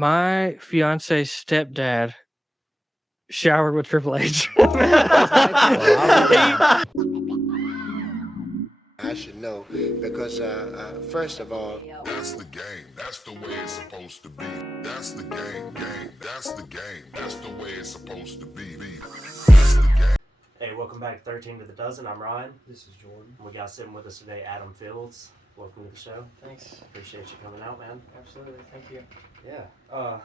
My fiance's stepdad showered with Triple H. I should know because first of all, That's the game. That's the way it's supposed to be. That's the game. That's the game. That's the way it's supposed to be. That's the game. Hey, welcome back to 13 to the Dozen. I'm Ryan. This is Jordan. We got sitting with us today, Adam Fields. Welcome to the show. Thanks. Appreciate you coming out, man. Absolutely. Thank you. Yeah.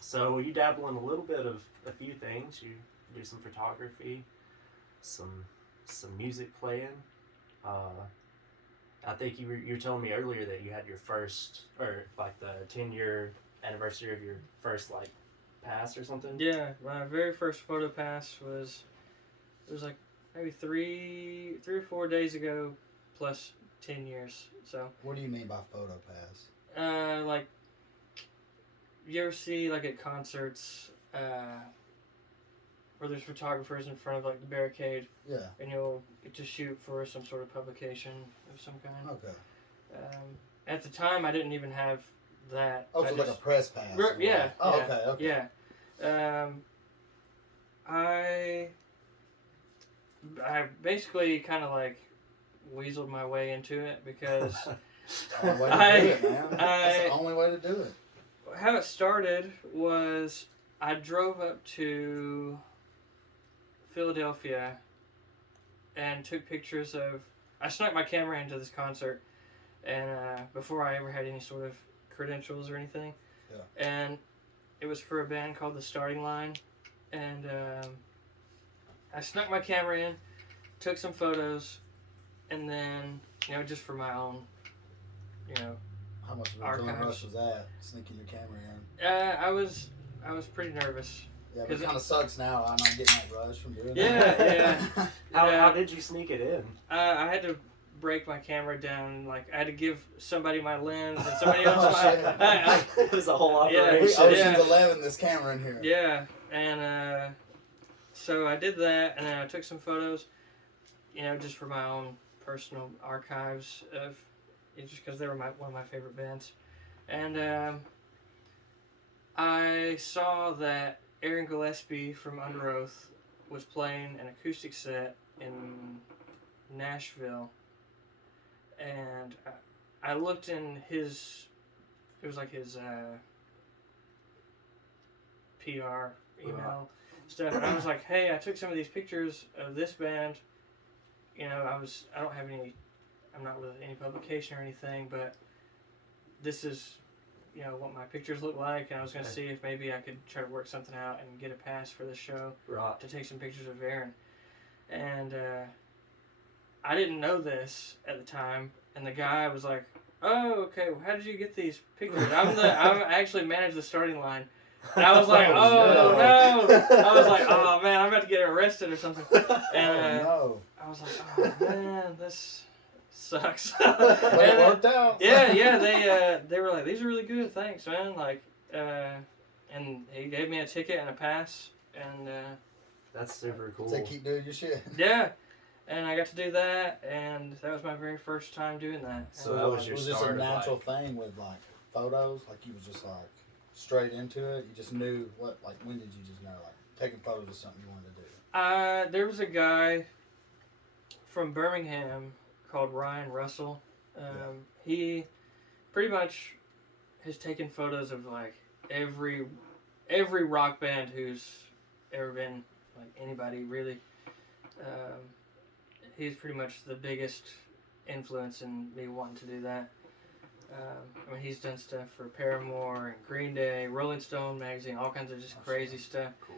So you dabble in a little bit of a few things. You do some photography, some music playing. I think you were telling me earlier that you had your first, or like the 10-year anniversary of your first like pass or something. Yeah, my very first photo pass was like maybe three or 4 days ago, plus 10 years. So. What do you mean by photo pass? Like, you ever see like at concerts, where there's photographers in front of like the barricade? Yeah. And you'll get to shoot for some sort of publication of some kind. Okay. At the time, I didn't even have that. Oh, so like a press pass. Yeah. Oh, yeah, okay. Yeah. I basically kind of like weaseled my way into it because That's the only way to do it, man. That's the only way to do it. How it started was I drove up to Philadelphia and took pictures of. I snuck my camera into this concert, and before I ever had any sort of credentials or anything, and it was for a band called The Starting Line, and I snuck my camera in, took some photos, and then just for my own, How much of a archives. adrenaline rush was that? Sneaking your camera in. I was pretty nervous. Yeah, but it kind of sucks now. I'm not getting that rush from doing Yeah, that. yeah. How did you sneak it in? I had to break my camera down. Like I had to give somebody my lens and somebody else Oh, my. It was a whole Yeah. operation. Ocean's 11, this camera in here. Yeah, and so I did that, and then I took some photos, just for my own personal archives of, just because they were one of my favorite bands, and I saw that Aaron Gillespie from Under Oath was playing an acoustic set in Nashville, and I looked in his, it was like his PR email stuff, and I was like, hey, I took some of these pictures of this band, I don't have any, I'm not with any publication or anything, but this is, what my pictures look like, and I was going to see if maybe I could try to work something out and get a pass for the show to take some pictures of Aaron. And I didn't know this at the time, and the guy was like, oh, okay, well, how did you get these pictures? I actually manage the Starting Line. And I was like, oh, no. I was like, oh, man, I'm about to get arrested or something. And I was like, oh, man, this sucks. But it worked out. Yeah, they were like, these are really good, thanks, man. Like, and he gave me a ticket and a pass, and That's super cool. So keep doing your shit. yeah, and I got to do that, and that was my very first time doing that. So that was your was this start a of, natural like- thing with like photos? Like you was just like straight into it? You just knew what? Like when did you just know like taking photos is something you wanted to do? There was a guy from Birmingham called Ryan Russell. He pretty much has taken photos of like every rock band who's ever been, like anybody really. He's pretty much the biggest influence in me wanting to do that. I mean, he's done stuff for Paramore and Green Day, Rolling Stone magazine, all kinds of just crazy stuff. Cool.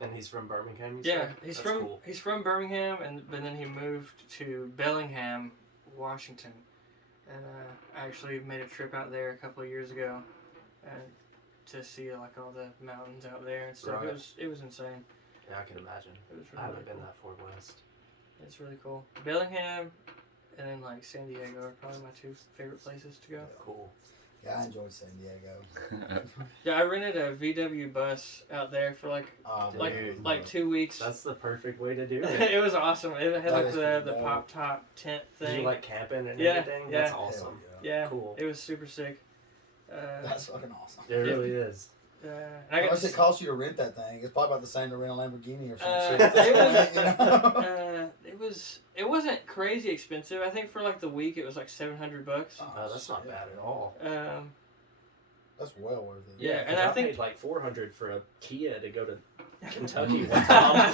And he's from Birmingham, you Yeah, said? he's That's cool. from Birmingham, but then he moved to Bellingham, Washington, and I actually made a trip out there a couple of years ago, to see like all the mountains out there and stuff. Right. It was insane. Yeah, I can imagine. It was I really, haven't cool. been that far west. It's really cool. Bellingham, and then like San Diego are probably my two favorite places to go. Cool. Yeah, I enjoyed San Diego. Yeah, I rented a VW bus out there for like 2 weeks. That's the perfect way to do it. It was awesome. It had That like is the pretty dope. pop top tent thing. Did you like camping and Yeah, everything? yeah. That's awesome. Yeah, Cool. It was super sick. That's fucking awesome. It really is. And How I got much to it costs you to rent that thing? It's probably about the same to rent a Lamborghini or some shit. it was- You know? it wasn't crazy expensive. I think for like the week it was like $700. That's not shit. bad at all. That's well worth it. Yeah, and 'cause I think- paid like $400 for a Kia to go to Kentucky one time.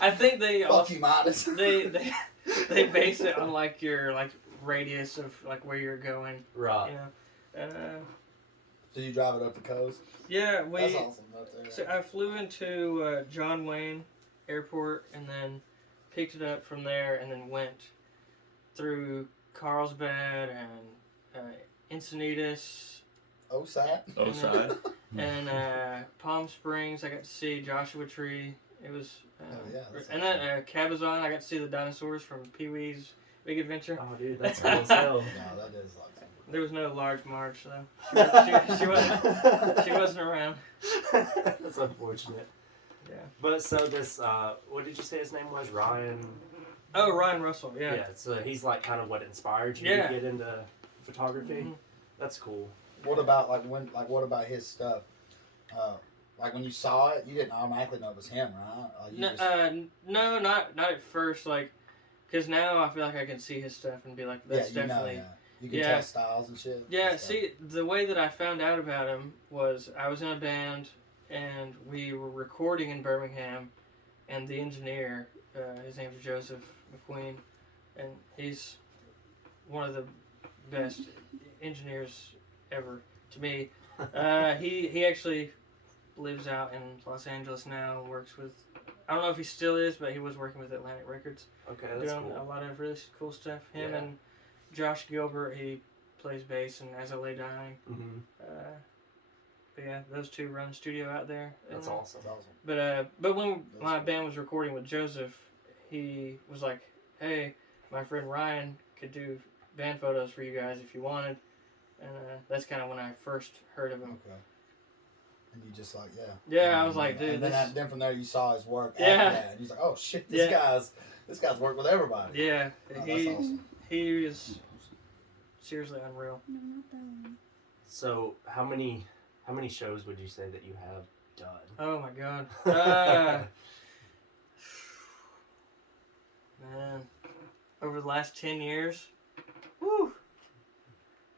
I think they Fuck also you, Midas. they base it on like your like radius of like where you're going. Right. You know. So you drive it up the coast? Yeah, That's awesome right there. So I flew into John Wayne Airport and then picked it up from there and then went through Carlsbad and Encinitas Oside? Oside. and Palm Springs. I got to see Joshua Tree. It was, yeah, that's and then Cabazon. I got to see the dinosaurs from Pee Wee's Big Adventure. Oh, dude, that's cool as hell. No, that is like something. There was no large March though. She wasn't around. That's unfortunate. Yeah. But so this, what did you say his name was? Ryan? Oh, Ryan Russell. Yeah. Yeah, so he's like kind of what inspired you Yeah. to get into photography? Mhm. That's cool. What about what about his stuff? Like when you saw it, you didn't automatically know it was him, right? Like you No, just, no, not at first. Like, cause now I feel like I can see his stuff and be like, that's yeah, you definitely. know, yeah. You can Yeah. tell styles and shit. Yeah, and stuff. see, the way that I found out about him was I was in a band and we were recording in Birmingham, and the engineer, his name's Joseph McQueen, and he's one of the best engineers ever to me. He actually lives out in Los Angeles now and works with, I don't know if he still is, but he was working with Atlantic Records, Okay, that's doing a cool. lot of really cool stuff. Him Yeah. and Josh Gilbert, he plays bass in As I Lay Dying. Mm-hmm. But yeah, those two run the studio out there. That's And, awesome. That's awesome. But when That's my cool. band was recording with Joseph, he was like, "Hey, my friend Ryan could do band photos for you guys if you wanted," and that's kind of when I first heard of him. Okay. And you just like, yeah. Yeah, I was like, dude, And then, this- then from there you saw his work Yeah. after that, and he's like, oh shit, this Yeah. guy's worked with everybody. Yeah, Oh, that's he awesome. he is seriously unreal. No, not that one. So how many shows would you say that you have done? Oh my god. Man, over the last 10 years, whew,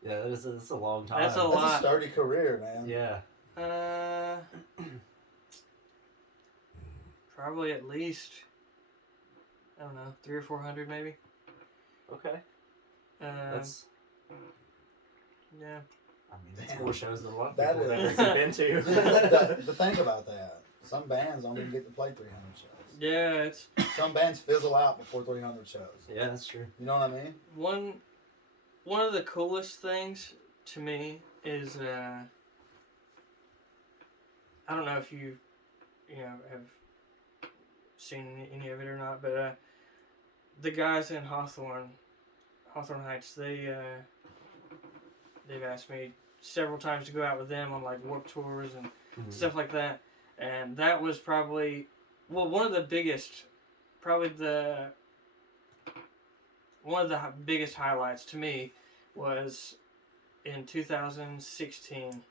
Yeah, that's a long time. That's a That's lot. a sturdy career, man. Yeah. probably at least, I don't know, 300 or 400 maybe. Okay. That's. Yeah. I mean, that's Damn. more shows than a lot of That people is- have been to. the thing about that, some bands don't even get to play 300 shows. Yeah, it's Some bands fizzle out before 300 shows. Yeah, that's true. You know what I mean? one of the coolest things to me is I don't know if you have seen any of it or not, but the guys in Hawthorne Heights, they've asked me several times to go out with them on like Warped Tours and stuff like that, and that was probably one of the biggest highlights to me was in 2016.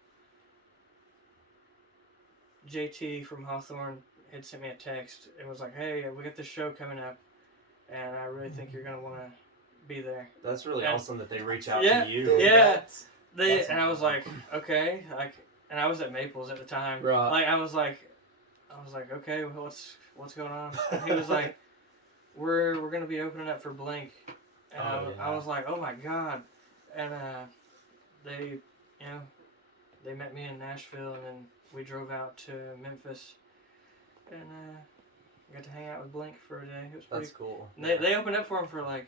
JT from Hawthorne had sent me a text. It was like, "Hey, we got this show coming up, and I really think you're gonna want to be there." That's really Yeah. awesome that they reach out Yeah. to you. Dude, Yeah. that's And I was like, "Okay," and I was at Maples at the time. Right. Like I was like, "Okay, well, what's going on?" And he was like, "We're gonna be opening up for Blink," and Oh, I yeah. was like, "Oh my god!" And they met me in Nashville, and then we drove out to Memphis, and got to hang out with Blink for a day. It was pretty. That's cool. And they opened up for him for like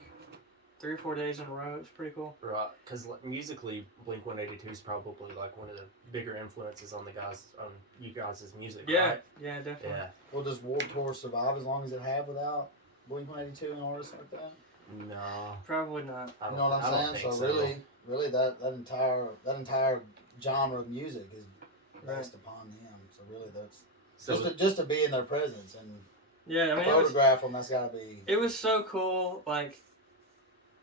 3 or 4 days in a row. It was pretty cool. Right, because musically, Blink 182 is probably like one of the bigger influences on you guys' music. Yeah, Right? yeah, definitely. Yeah. Well, does Warped Tour survive as long as it have without Blink-182 and artists like that? No. Probably not. I You don't, know what I I'm don't saying? think So really, that entire genre of music is Right. based upon them. So really, that's So, just to be in their presence and Yeah, I mean, it was, photograph them. That's got to be. it was so cool. Like,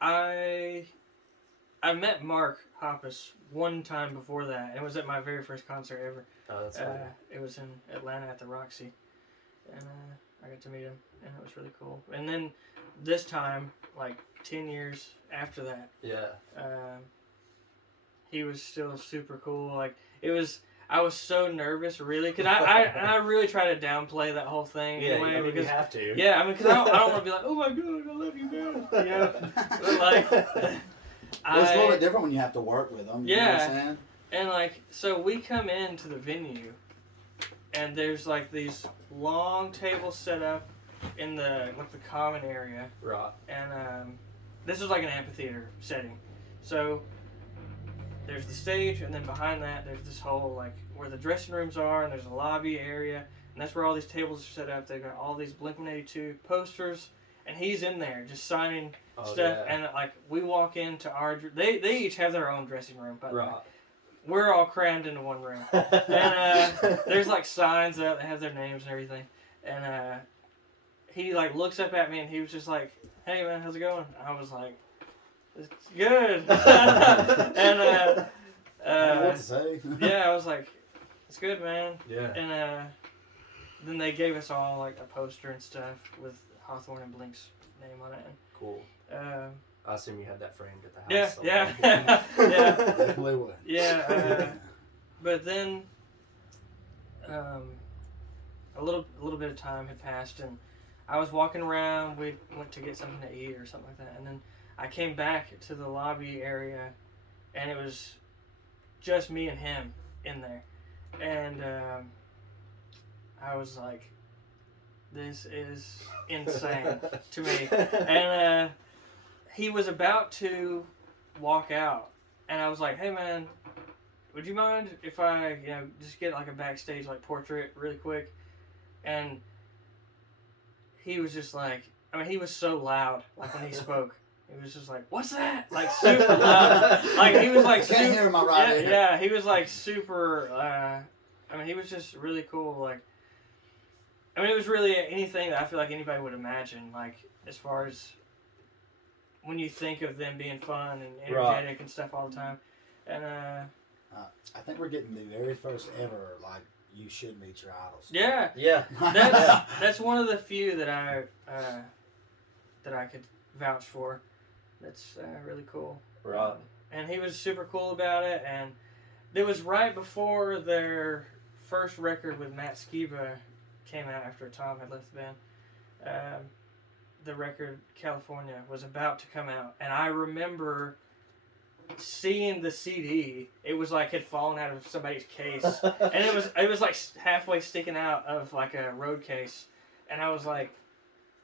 I met Mark Hoppus one time before that. It was at my very first concert ever. Oh, that's cool. It was in Atlanta at the Roxy, and I got to meet him, and it was really cool. And then this time, like 10 years after that, Yeah. he was still super cool. Like it was. I was so nervous, really, because I really try to downplay that whole thing. Yeah, anyway, because because you have to. yeah, I mean, because I don't want to be like, oh my god, I love you, man. You know, but like, Well, it's a little bit different when you have to work with them. You know what I'm saying? And like, so we come into the venue, and there's like these long tables set up in the common area, Right. and this is like an amphitheater setting, so. There's the stage, and then behind that, there's this whole, like, where the dressing rooms are, and there's a lobby area, and that's where all these tables are set up. They've got all these Blink-182 posters, and he's in there just signing stuff, yeah. and, like, we walk into our... They each have their own dressing room, but Right. we're all crammed into one room. And there's, like, signs up that have their names and everything, and he, like, looks up at me, and he was just like, hey, man, how's it going? I was like... It's good. And what to say? yeah, I was like, it's good, man. Yeah. And then they gave us all like a poster and stuff with Hawthorne and Blink's name on it. Cool. And, I assume you had that framed at the house. yeah, somewhere. yeah, Definitely would. yeah. But then a little bit of time had passed, and I was walking around. We went to get something to eat or something like that, and then I came back to the lobby area, and it was just me and him in there. And I was like, this is insane to me. And he was about to walk out, and I was like, hey man, would you mind if I, just get like a backstage like portrait really quick? And he was just like, he was so loud, like when he spoke. He was just like, what's that? Like super loud. Like he was like Can't hear my right ear. yeah, he was like super he was just really cool. Like it was really anything that I feel like anybody would imagine, like as far as when you think of them being fun and energetic and stuff all the time. And I think we're getting the very first ever like you should meet your idols. yeah. Yeah. That's one of the few that I could vouch for. That's really cool. Right. And he was super cool about it, and it was right before their first record with Matt Skiba came out after Tom had left the band. The record California was about to come out, and I remember seeing the CD. It was like had fallen out of somebody's case, and it was like halfway sticking out of like a road case, and I was like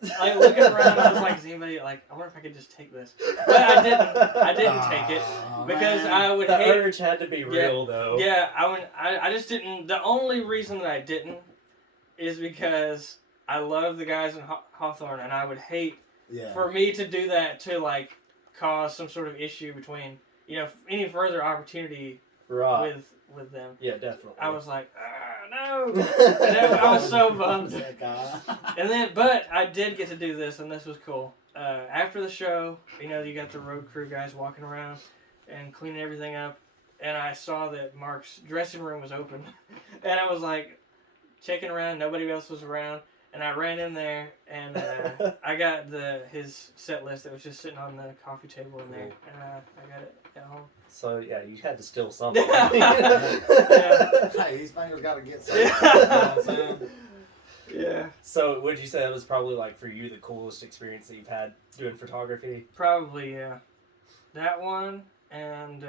looking around, I was like, is anybody like? I wonder if I could just take this, but I didn't take it because man. I would The hate. urge had to be real, though. Yeah, I just didn't. The only reason that I didn't is because I love the guys in Hawthorne, and I would hate for me to do that to like cause some sort of issue between any further opportunity with them. Yeah, definitely. I was like, no. And I was so bummed. And then, but I did get to do this, and this was cool. After the show, you got the road crew guys walking around and cleaning everything up, and I saw that Mark's dressing room was open, and I was like checking around. Nobody else was around, and I ran in there, and I got his set list that was just sitting on the coffee table in there, and I got it at home. So yeah, you had to steal something. Hey, these fingers got to get something. You know what I'm saying? Yeah. So would you say that was probably like for you the coolest experience that you've had doing photography? Probably, yeah. That one, and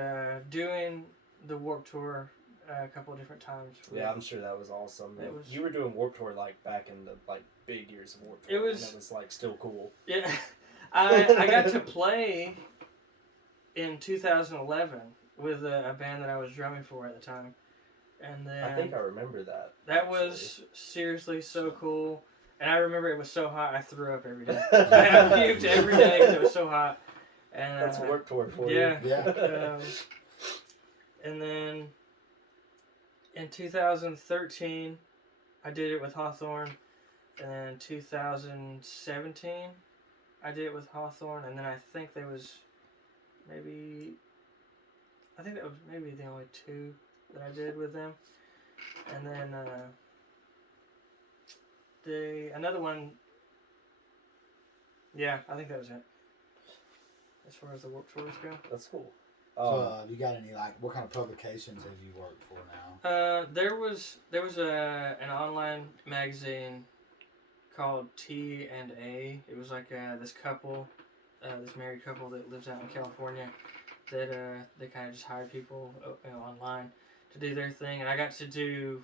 doing the Warped Tour a couple of different times. Yeah, I'm sure that was awesome. Was, you were doing Warped Tour like back in the like big years of Warped Tour. It was. And it was like still cool. Yeah, I got to play in 2011 with a band that I was drumming for at the time, and then I think I remember that. That was seriously so cool. And I remember it was so hot I threw up every day. I puked every day because it was so hot. And that's Warped Tour for you. Yeah. And then in 2013, I did it with Hawthorne. And then 2017, I did it with Hawthorne. And then I think there was maybe I think that was maybe the only 2 that I did with them. And then another one. Yeah, I think that was it. As far as the Warped Tours go. That's cool. You got any what kind of publications have you worked for now? There was an online magazine called T&A. It was like this couple, this married couple that lives out in California, that they kind of just hired people online to do their thing, and I got to do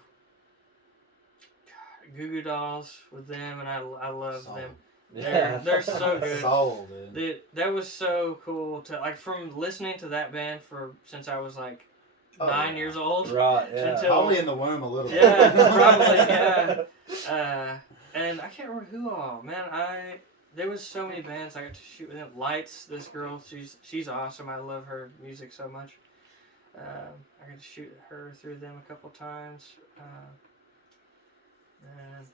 Goo Goo Dolls with them, and I love them. They're so good. Soul, dude. That was so cool to from listening to that band since I was 9 years old. Right, yeah. Probably in the womb a little bit. Yeah, probably, yeah. And I can't remember who all. Man, there was so many bands I got to shoot with them. Lights, this girl, she's awesome. I love her music so much. I got to shoot her through them a couple times. And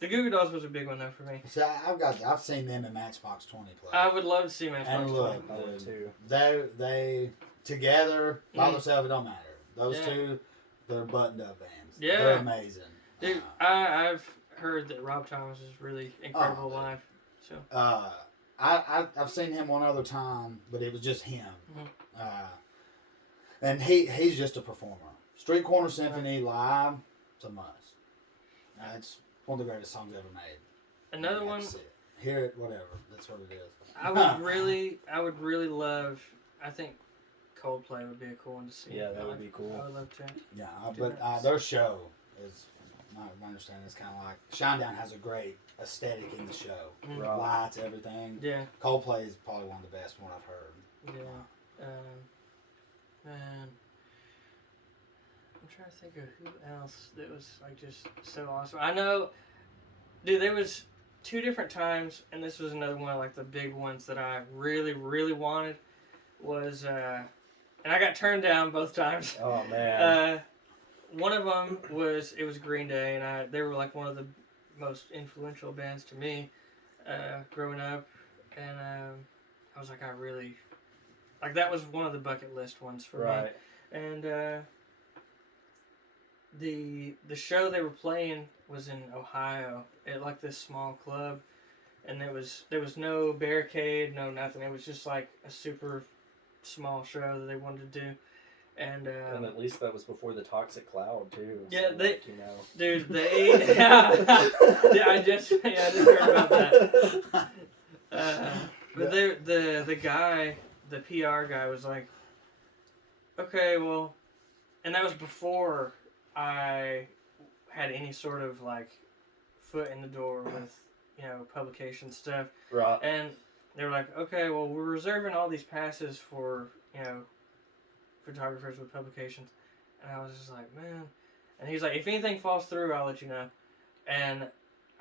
the Goo Goo Dolls was a big one though for me. See, I've seen them in Matchbox 20 play. I would love to see Matchbox 20. I would too. They together by themselves, it don't matter. Those two, they're buttoned up bands. Yeah, they're amazing. Dude, I've heard that Rob Thomas is really incredible live. So I've seen him one other time, but it was just him. And he's just a performer. Street Corner Symphony live, it's a must. It's one of the greatest songs ever made. Another one. Hear it, whatever. That's what it is. I would really love. I think Coldplay would be a cool one to see. Yeah, that would be cool. I would love to. Yeah, but their show is, my understanding is kind of like Shinedown has a great aesthetic in the show. Right. Lights, everything. Yeah. Coldplay is probably one of the best one I've heard. Yeah. Man. I'm trying to think of who else that was just so awesome. I know, dude, there was 2 different times, and this was another one of the big ones that I really, really wanted was, and I got turned down both times. Oh man. One of them was Green Day, and they were one of the most influential bands to me, growing up, and I was I really, that was one of the bucket list ones for me. And the show they were playing was in Ohio at this small club, and there was no barricade, no nothing. It was just a super small show that they wanted to do, and at least that was before the Toxic Cloud too. Yeah, so, dude, I just heard about that. But the guy, the PR guy, was like, okay, well, and that was before I had any sort of foot in the door with publication stuff. Right. And they were like, okay, well, we're reserving all these passes for photographers with publications. And I was just like, man. And he's like, if anything falls through, I'll let you know. And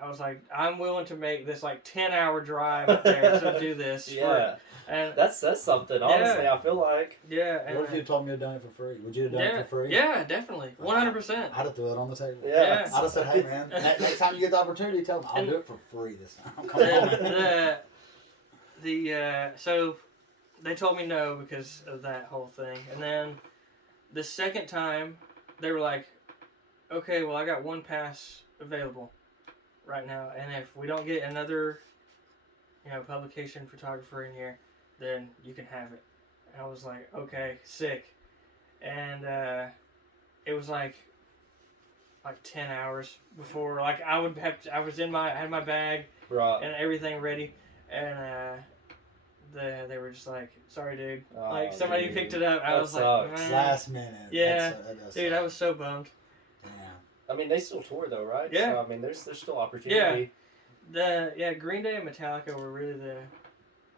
I was like, I'm willing to make this 10-hour drive up there to do this. Yeah. And that says something, honestly, I feel like. Yeah. And What if you told me to have done it for free? Would you have done it for free? Yeah, definitely. 100%. I'd have threw it on the table. Yeah. I'd have said, hey, man, next time you get the opportunity, tell them, I'll do it for free this time. Come on. So they told me no because of that whole thing. And then the second time, they were like, okay, well, I got 1 pass available right now, and if we don't get another publication photographer in here, then you can have it. And I was like, okay, sick. And it was like 10 hours before I had my bag and everything ready, and they were just like, sorry dude, somebody picked it up. I was sucks. like, man. Last minute. Yeah, that dude, I was so bummed. Damn. I mean, they still tour though, right? Yeah. So, I mean, there's still opportunity. Green Day and Metallica were really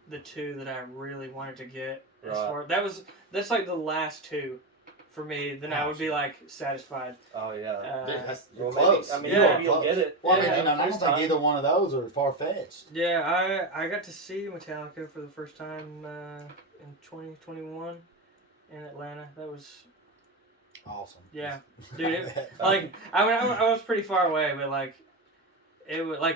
the 2 that I really wanted to get. Right. That's the last 2 for me. Then I would be satisfied. Oh yeah. You're Well, close. maybe, Yeah. maybe you'll get it. Well, Yeah, I don't there's think time. either one of those are far-fetched. Yeah, I got to see Metallica for the first time in 2021 in Atlanta. That was Awesome. Yeah, dude. I was pretty far away, but it was I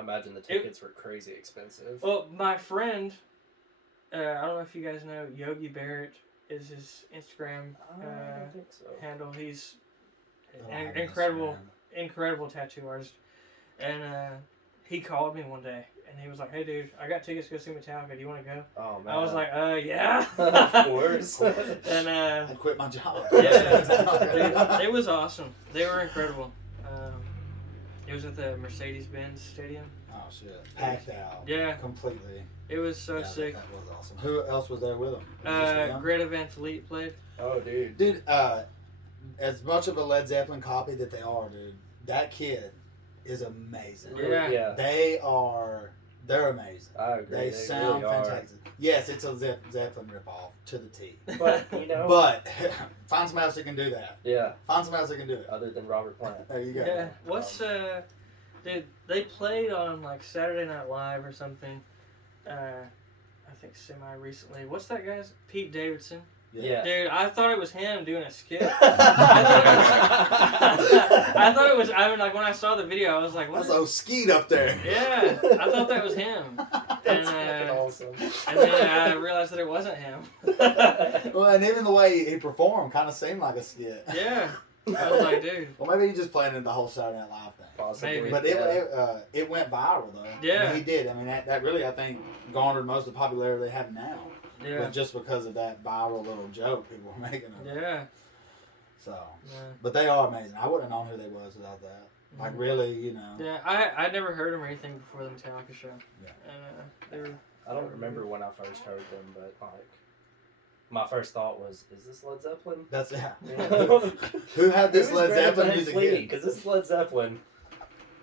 imagine the tickets were crazy expensive. Well, my friend, I don't know if you guys know Yogi Barrett. is his Instagram I don't think so. handle. He's I don't an have an incredible, Instagram. incredible tattoo artist. And he called me one day, and he was like, "Hey, dude, I got tickets to go see Metallica. Do you want to go?" Oh man. I was like, yeah. Of course. And I quit my job. yeah, dude, it was awesome. They were incredible. It was at the Mercedes-Benz Stadium. Oh shit! Packed out. Yeah, Completely. it was so Yeah, sick. That was awesome. Who else was there with him? Was it just them? Greta Van Fleet played. Oh dude. Dude, as much of a Led Zeppelin copy that they are, dude, that kid is amazing. Yeah. Yeah. They're amazing. I agree. They sound really are. fantastic. Yes, it's a Zeppelin ripoff to the T. But you know. But find somebody else that can do that. Yeah. Find somebody else that can do it. Other than Robert Plant. There you go. Yeah. What's dude? They played on like Saturday Night Live or something. I think semi recently. What's that guy's? Pete Davidson. Yeah. Dude, I thought it was him doing a skit. I thought it was. I mean, like when I saw the video, I was like, "What?" That's old Skeet up there. Yeah, I thought that was him. That's fucking awesome. And then I realized that it wasn't him. Well, and even the way he performed kind of seemed like a skit. Yeah, I was like, dude. Well, maybe he just playing in the whole Saturday Night Live thing. Possibly. Maybe. But it went viral though. Yeah. I mean, he did. I mean, that really, I think, garnered most of the popularity they have now. Yeah, But just because of that viral little joke people were making of it. yeah, So, yeah. but they are amazing. I wouldn't have known who they was without that. Like, really, you know. Yeah, I'd never heard him or anything before the Metallica show. Yeah. And they were. I don't remember when I first heard them, but like, my first thought was, "Is this Led Zeppelin?" That's yeah. Yeah. Who had this Led Zeppelin music hit? Because this is Led Zeppelin.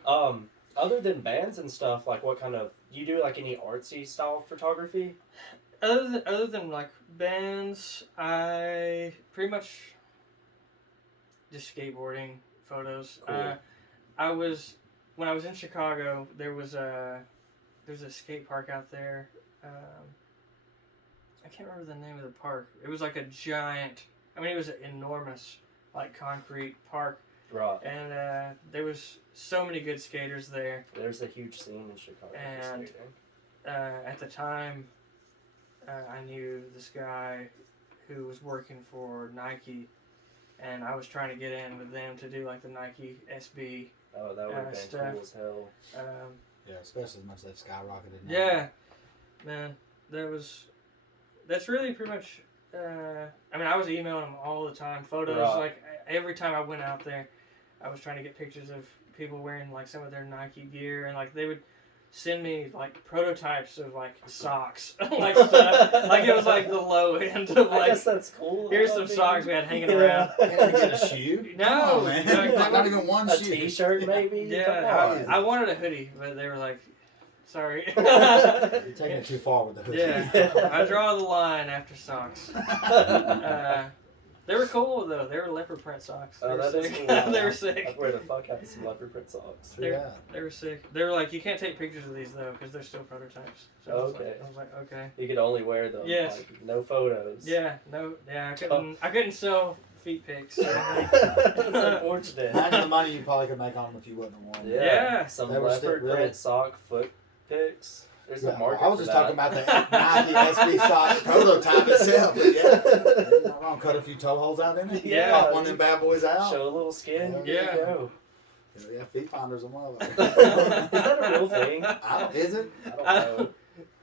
Other than bands and stuff, like what kind of you do like any artsy style photography? Other than like bands, I pretty much just skateboarding photos. Cool. When I was in Chicago, there's a skate park out there. I can't remember the name of the park. It was like a giant. I mean, it was an enormous, like concrete park, Right. and there was so many good skaters there. There's a huge scene in Chicago for And- skating. At the time, I knew this guy who was working for Nike, and I was trying to get in with them to do like the Nike SB. Oh, that would have been stuff. cool as hell. Yeah, especially as much as they've skyrocketed now. Yeah, man, that's really pretty much. I mean, I was emailing them all the time, photos. Right. Like every time I went out there, I was trying to get pictures of people wearing like some of their Nike gear, and like they would send me like prototypes of like socks, like stuff. Like it was like the low end of I like. guess that's cool. Here's I some mean, socks we had hanging yeah. around. Can't even get a shoe? No. Come on, man. No, not even one A shoe. t-shirt maybe. Yeah, Come I wanted a hoodie, but they were like, sorry. You're taking it too far with the hoodie. Yeah, I draw the line after socks. They were cool though. They were leopard print socks. They Oh, were that is sick. cool. They were sick. I'd wear the fuck out of some leopard print socks. True that. They were sick. They were like, you can't take pictures of these though, because they're still prototypes. So Okay. I was like, okay. You could only wear them. Yes. Like, no photos. Yeah, no, yeah, I couldn't sell feet pics. That's unfortunate. Imagine the money you probably could make on them if you wouldn't have worn them. Yeah. Some They were still leopard really- print sock foot pics. There's Yeah, a market I was for just that. talking about the Nike SB sock prototype itself. But yeah, you're not wrong. Cut a few toe holes out in it. Yeah. Pop one of them bad boys out. Show a little skin. Hell There yeah. you go. Yeah, feet finders and all Is that a real thing? Is it? I don't know.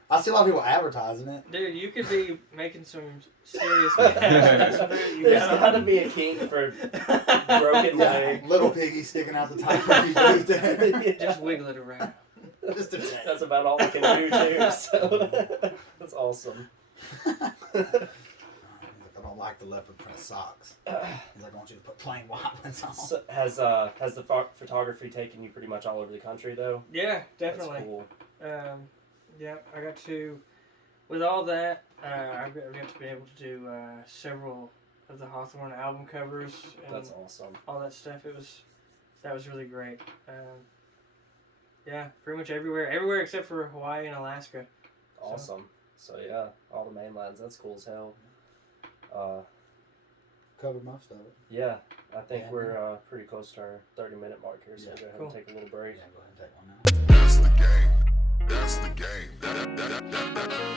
I see a lot of people advertising it. Dude, you could be making some serious cash. There's gotta be a kink for broken Yeah, leg. little piggy sticking out the top of your boot there. Just wiggle it around. Just a tad. That's about all we can do too. So that's awesome. He's like, I don't like the leopard print socks. He's like, I want you to put plain white ones on. So, has the photography taken you pretty much all over the country though? Yeah, definitely. That's cool. Yeah, I got to, with all that, I got to be able to do several of the Hawthorne album covers and That's awesome. all that stuff. That was really great. Yeah, pretty much everywhere except for Hawaii and Alaska. Awesome. So yeah, all the mainlands. That's cool as hell. Covered most of it. Yeah, I think Yeah. we're pretty close to our 30-minute mark here, so Yeah. go ahead Cool. and take a little break. Yeah, go ahead and take one now. That's the game. That's the game.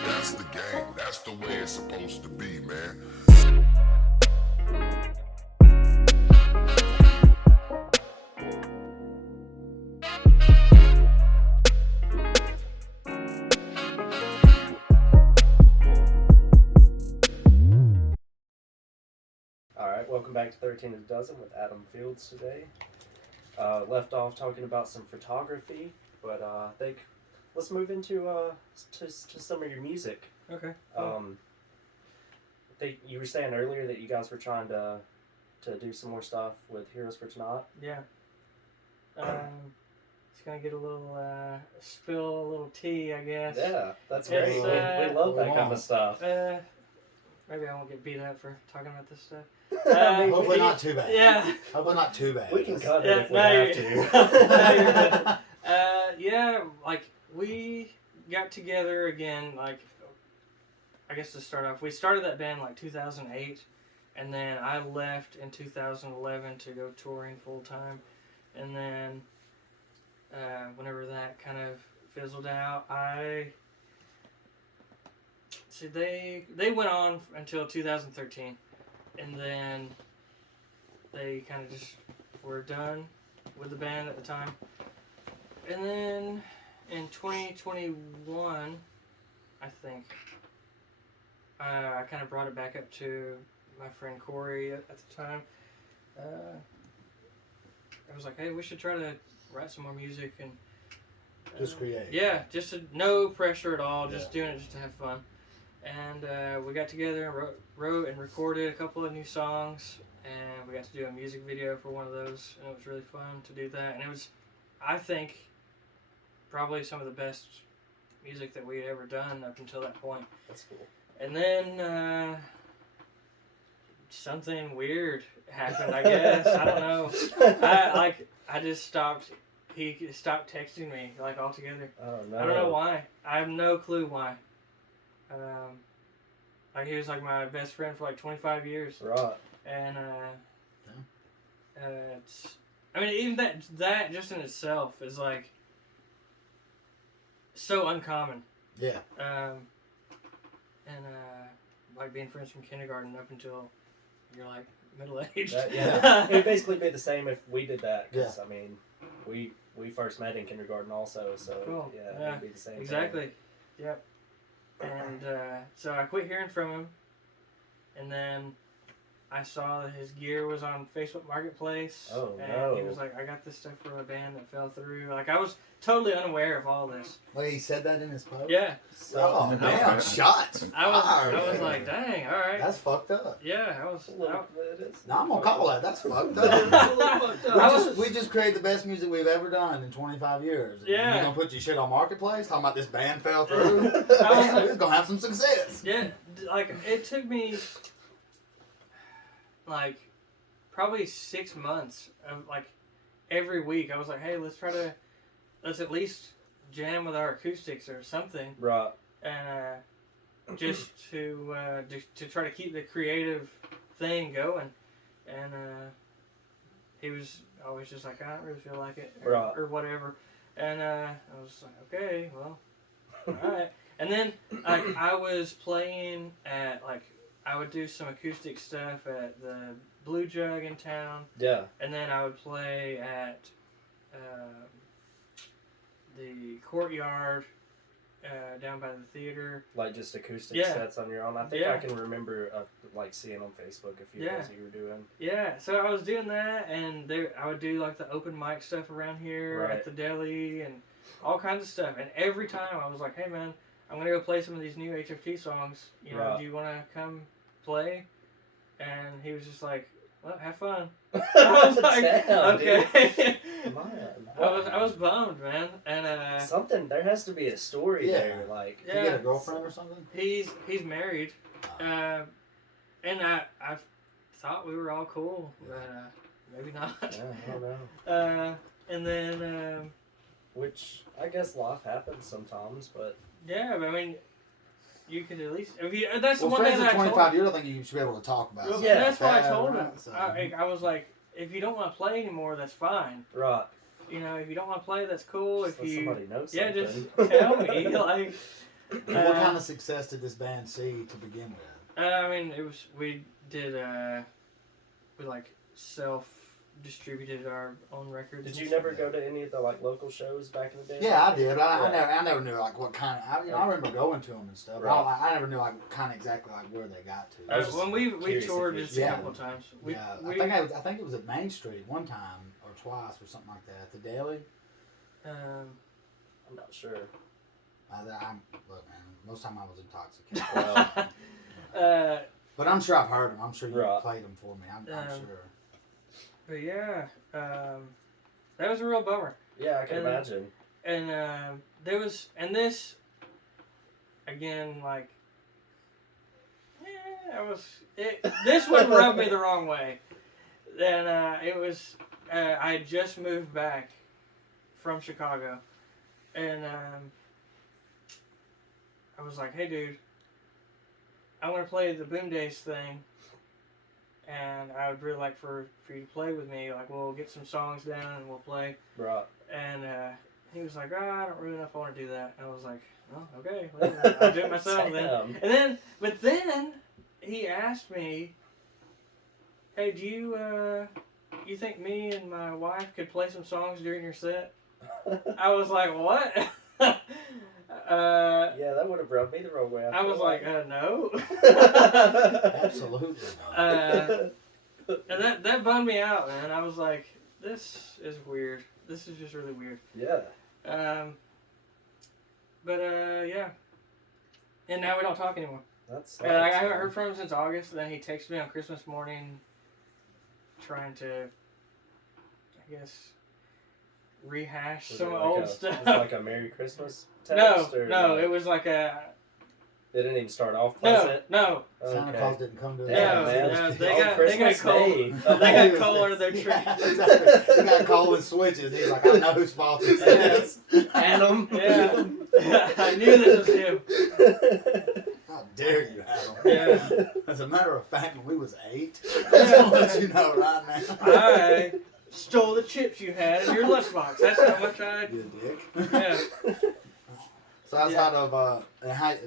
That's the game. That's the way it's supposed to be, man. All right, welcome back to 13 a Dozen with Adam Fields today. Left off talking about some photography, but I think let's move into to some of your music. Okay. You were saying earlier that you guys were trying to do some more stuff with Heroes for Tonight. Yeah. It's gonna get a little spill a little tea, I guess. Yeah, that's It's, great. We love that kind of stuff. Maybe I won't get beat up for talking about this stuff. Hopefully not too bad. Yeah. Hopefully not too bad. We can cut Yeah, it if we no, have to. No, you're good. Yeah, like we got together again. Like, I guess to start off, we started that band like 2008, and then I left in 2011 to go touring full time, and then whenever that kind of fizzled out, they went on until 2013, and then they kind of just were done with the band at the time. And then in 2021, I think, I kind of brought it back up to my friend Corey at the time. I was like, hey, we should try to write some more music and Just create. Yeah, just no pressure at all, just doing it just to have fun. And we got together and wrote and recorded a couple of new songs, and we got to do a music video for one of those, and it was really fun to do that. And it was, I think, probably some of the best music that we had ever done up until that point. That's cool. And then something weird happened, I guess. I don't know. I just stopped. He stopped texting me like altogether. Oh no. I don't know why. I have no clue why. Like he was like my best friend for like 25 years. Right. And it's. I mean, even that just in itself is like so uncommon. Yeah. Like being friends from kindergarten up until you're like middle aged. Yeah. It would basically be the same if we did that. Cause, Yeah. I mean, we first met in kindergarten also, so Cool. yeah, it'd be the same. Exactly. Thing. Yep. And so I quit hearing from him, and then I saw that his gear was on Facebook Marketplace. Oh, and no. he was like, I got this stuff for a band that fell through. Like, I was totally unaware of all this. Wait, he said that in his post? Yeah. Oh, I damn. was- Shots. I was fired. like, dang, all right. That's fucked up. Yeah, I was. It is. No, I'm gonna call that. That's fucked It's up. a little fucked up. We just created the best music we've ever done in 25 years. And Yeah. You gonna put your shit on Marketplace? Talking about this band fell through? I was Damn, like- we're gonna have some success. Yeah, like, it took me, like, probably 6 months of, like, every week. I was like, hey, let's at least jam with our acoustics or something. Right. And just to try to keep the creative thing going. And he was always just like, I don't really feel like it, or whatever. And I was like, okay, well, all right. And then I was playing at, like, I would do some acoustic stuff at the Blue Jug in town, Yeah. and then I would play at the Courtyard down by the theater. Like just acoustic Yeah. sets on your own. I think Yeah. I can remember like seeing on Facebook a few Yeah. things you were doing. Yeah, so I was doing that, and I would do like the open mic stuff around here Right. at the deli and all kinds of stuff. And every time I was like, hey man, I'm gonna go play some of these new HFT songs. You know, Right. do you want to come play? And he was just like, well, have fun. I I was like, okay. Man, I was bummed, man. And something there has to be a story Yeah. there, like Did you get a girlfriend or something? he's married, and I thought we were all cool, but maybe not. yeah, I don't know. And then Which I guess life happens sometimes, but yeah, but I mean, you could at least that's the Well, one thing friends that of I told 25 years, I think you should be able to talk about Well, it. Yeah. that's what I told him. Right, so- I was like, if you don't want to play anymore, that's fine. right. You know, if you don't want to play, that's cool. Just If let you somebody knows yeah, something. just tell me. Like, what kind of success did this band see to begin with? I mean, we did we like self distributed our own records. Did and you stuff. never go to any of the like local shows back in the day? Yeah, I did. Yeah. I never knew like what kind of. I remember going to them and stuff. Right. I never knew like kind of exactly like where they got to. I was just When we curious toured if you- just a Yeah. couple of times. We, I think it was at Main Street one time or twice or something like that. At the deli. I'm not sure. Look, man. Most of the time I was intoxicated. Well, But I'm sure I've heard them. I'm sure you Right. played them for me. I'm sure. but yeah, that was a real bummer. yeah, I can And- imagine. And there was, and this, again, like, this would rub me the wrong way. Then it was, I had just moved back from Chicago, and I was like, hey dude, I want to play the Boom Days thing, and I would really like for you to play with me. Like, we'll get some songs down and we'll play. Right. And he was like, oh, I don't really know if I want to do that. And I was like, oh, okay, well, I'll do it myself then. Damn. And then he asked me, hey, do you think me and my wife could play some songs during your set? I was like, what? Yeah, that would have rubbed me the wrong way. I was like, no. Absolutely. And that bummed me out, man. I was like, this is weird. This is just really weird. Yeah. But yeah. And now we don't talk anymore. That's. I haven't heard from him since August. Then he texted me on Christmas morning, trying to, I guess, rehash Was some it old like stuff. Was it like a Merry Christmas text? No, it was like a They didn't even start off pleasant. no. Santa Okay. Claus didn't come to Damn, No, man. no, Oh, they got Christmas coal. Day. They got coal under their tree. Yeah, exactly. They got coal and switches. He's like, I know whose fault this is. Adam. Yeah, I knew this was him. How dare you, Adam? Yeah, As a matter of fact, when we was 8, I just want to let you know right now. I stole the chips you had in your lunchbox. That's how much I. You dick. Yeah. So outside of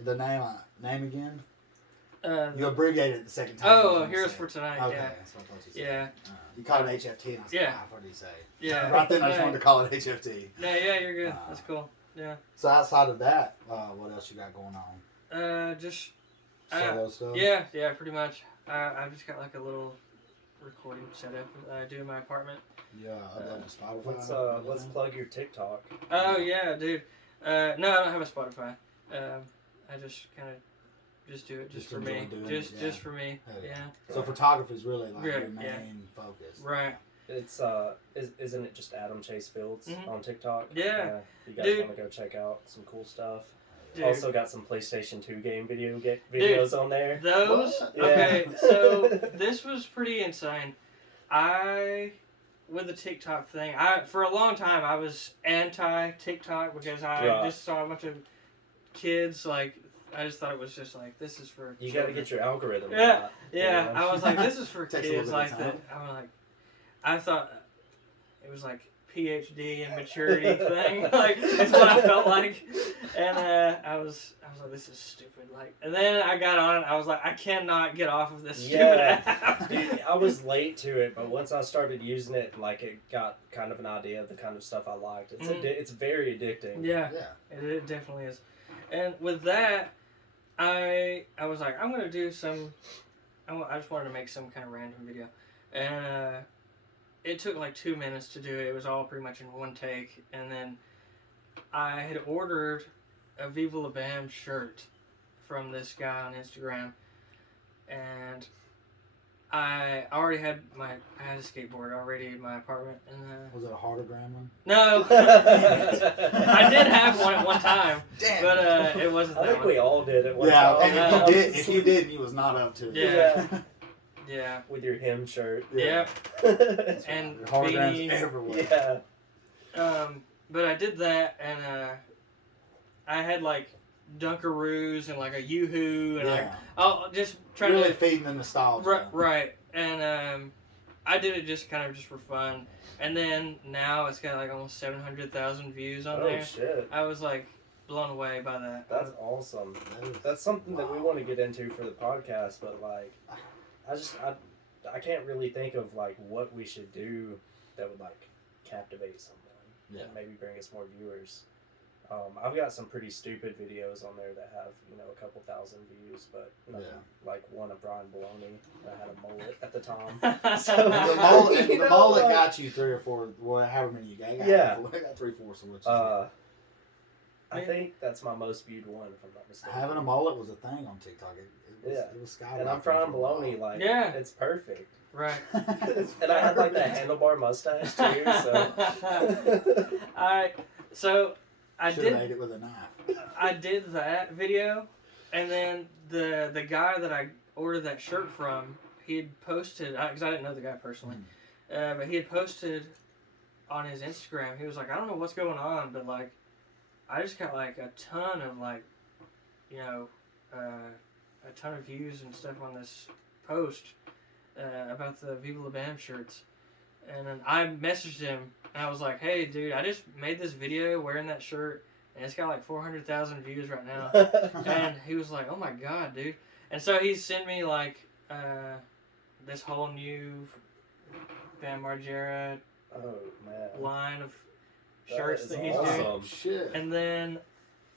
the name again, you abbreviated it the second time. Oh, Heroes for Tonight. Okay, Yeah. that's what I thought you said. Yeah. You called it HFT, and I was like, Yeah. what did he say? Yeah. Right then, I just Yeah. wanted to call it HFT. Yeah, you're good. That's cool. Yeah. So outside of that, what else you got going on? Just. Solo stuff? Yeah, pretty much. I've just got like a little recording setup I do in my apartment. Yeah, upload to Spotify. Let's plug your TikTok. Oh yeah, dude. No, I don't have a Spotify. I just kind of just do it just for enjoy me. doing it, yeah. Just for me. Hell Yeah. So photography is really like Right, your main yeah. focus. Right. It's isn't it just Adam Chase Fields Mhm. on TikTok? Yeah. You guys Dude. want to go check out some cool stuff. Dude. Also got some PlayStation 2 game videos on there. Those? What? Okay, Yeah. so this was pretty insane. With the TikTok thing, for a long time I was anti-TikTok because I Right. just saw a bunch of kids, like, I just thought it was just like, this is for You got to children. get your algorithm. Yeah, right. yeah. Yeah. I was like, this is for Takes a little kids bit of like that. time. I'm like, I thought it was like PhD and maturity thing. Like, it's what I felt like. And I was like, this is stupid. Like, and then I got on it. I was like, I cannot get off of this stupid Yeah. app. Dude, I was late to it, but once I started using it, like it got kind of an idea of the kind of stuff I liked. It's Mhm. it's very addicting. Yeah, Yeah. it definitely is. And with that, I was like, I'm gonna do some. I just wanted to make some kind of random video, and it took like 2 minutes to do it. It was all pretty much in one take, and then I had ordered a Viva La Bam shirt from this guy on Instagram, and I already had I had a skateboard already in my apartment, and Was it a hardogram one? no, I did have one at one time, Damn. but it wasn't I that think one. we all did it. One Yeah, time. and if you didn't, you was not up to it. Yeah. Yeah, With your him shirt. yeah, yeah. and Holograms beanie. everywhere. But I did that, and I had like Dunkaroos and like a Yoo-Hoo, and like Yeah. I'll just try Really to feeding the nostalgia. right, and I did it just for fun, and then now it's got like almost 700,000 views on Oh there. shit. I was like blown away by that. That's awesome. That is- That's something that we Wow. want to get into for the podcast, but like, I I can't really think of like what we should do that would like captivate someone and maybe bring us more viewers. I've got some pretty stupid videos on there that have, you know, a couple thousand views, but nothing like one of Brian Baloney that had a mullet at the time. So The mullet got you 3 or 4, however many you got. I got 3/4 of what I think that's my most viewed one, if I'm not mistaken. Having a mullet was a thing on TikTok. It was skyrocketing. And I'm Brian Baloney, like, it's perfect. Right. And I had like that handlebar mustache too, so. I Should have made it with a knife. I did that video, and then the guy that I ordered that shirt from, he had posted, because I didn't know the guy personally, but he had posted on his Instagram. He was like, I don't know what's going on, but like, I just got like a ton of like, you know, a ton of views and stuff on this post about the Viva La Bam shirts. And then I messaged him, and I was like, hey, dude, I just made this video wearing that shirt, and it's got like 400,000 views right now. And he was like, oh my God, dude. And so he sent me like this whole new Bam Margera line of shirts that he's doing. Shit. And then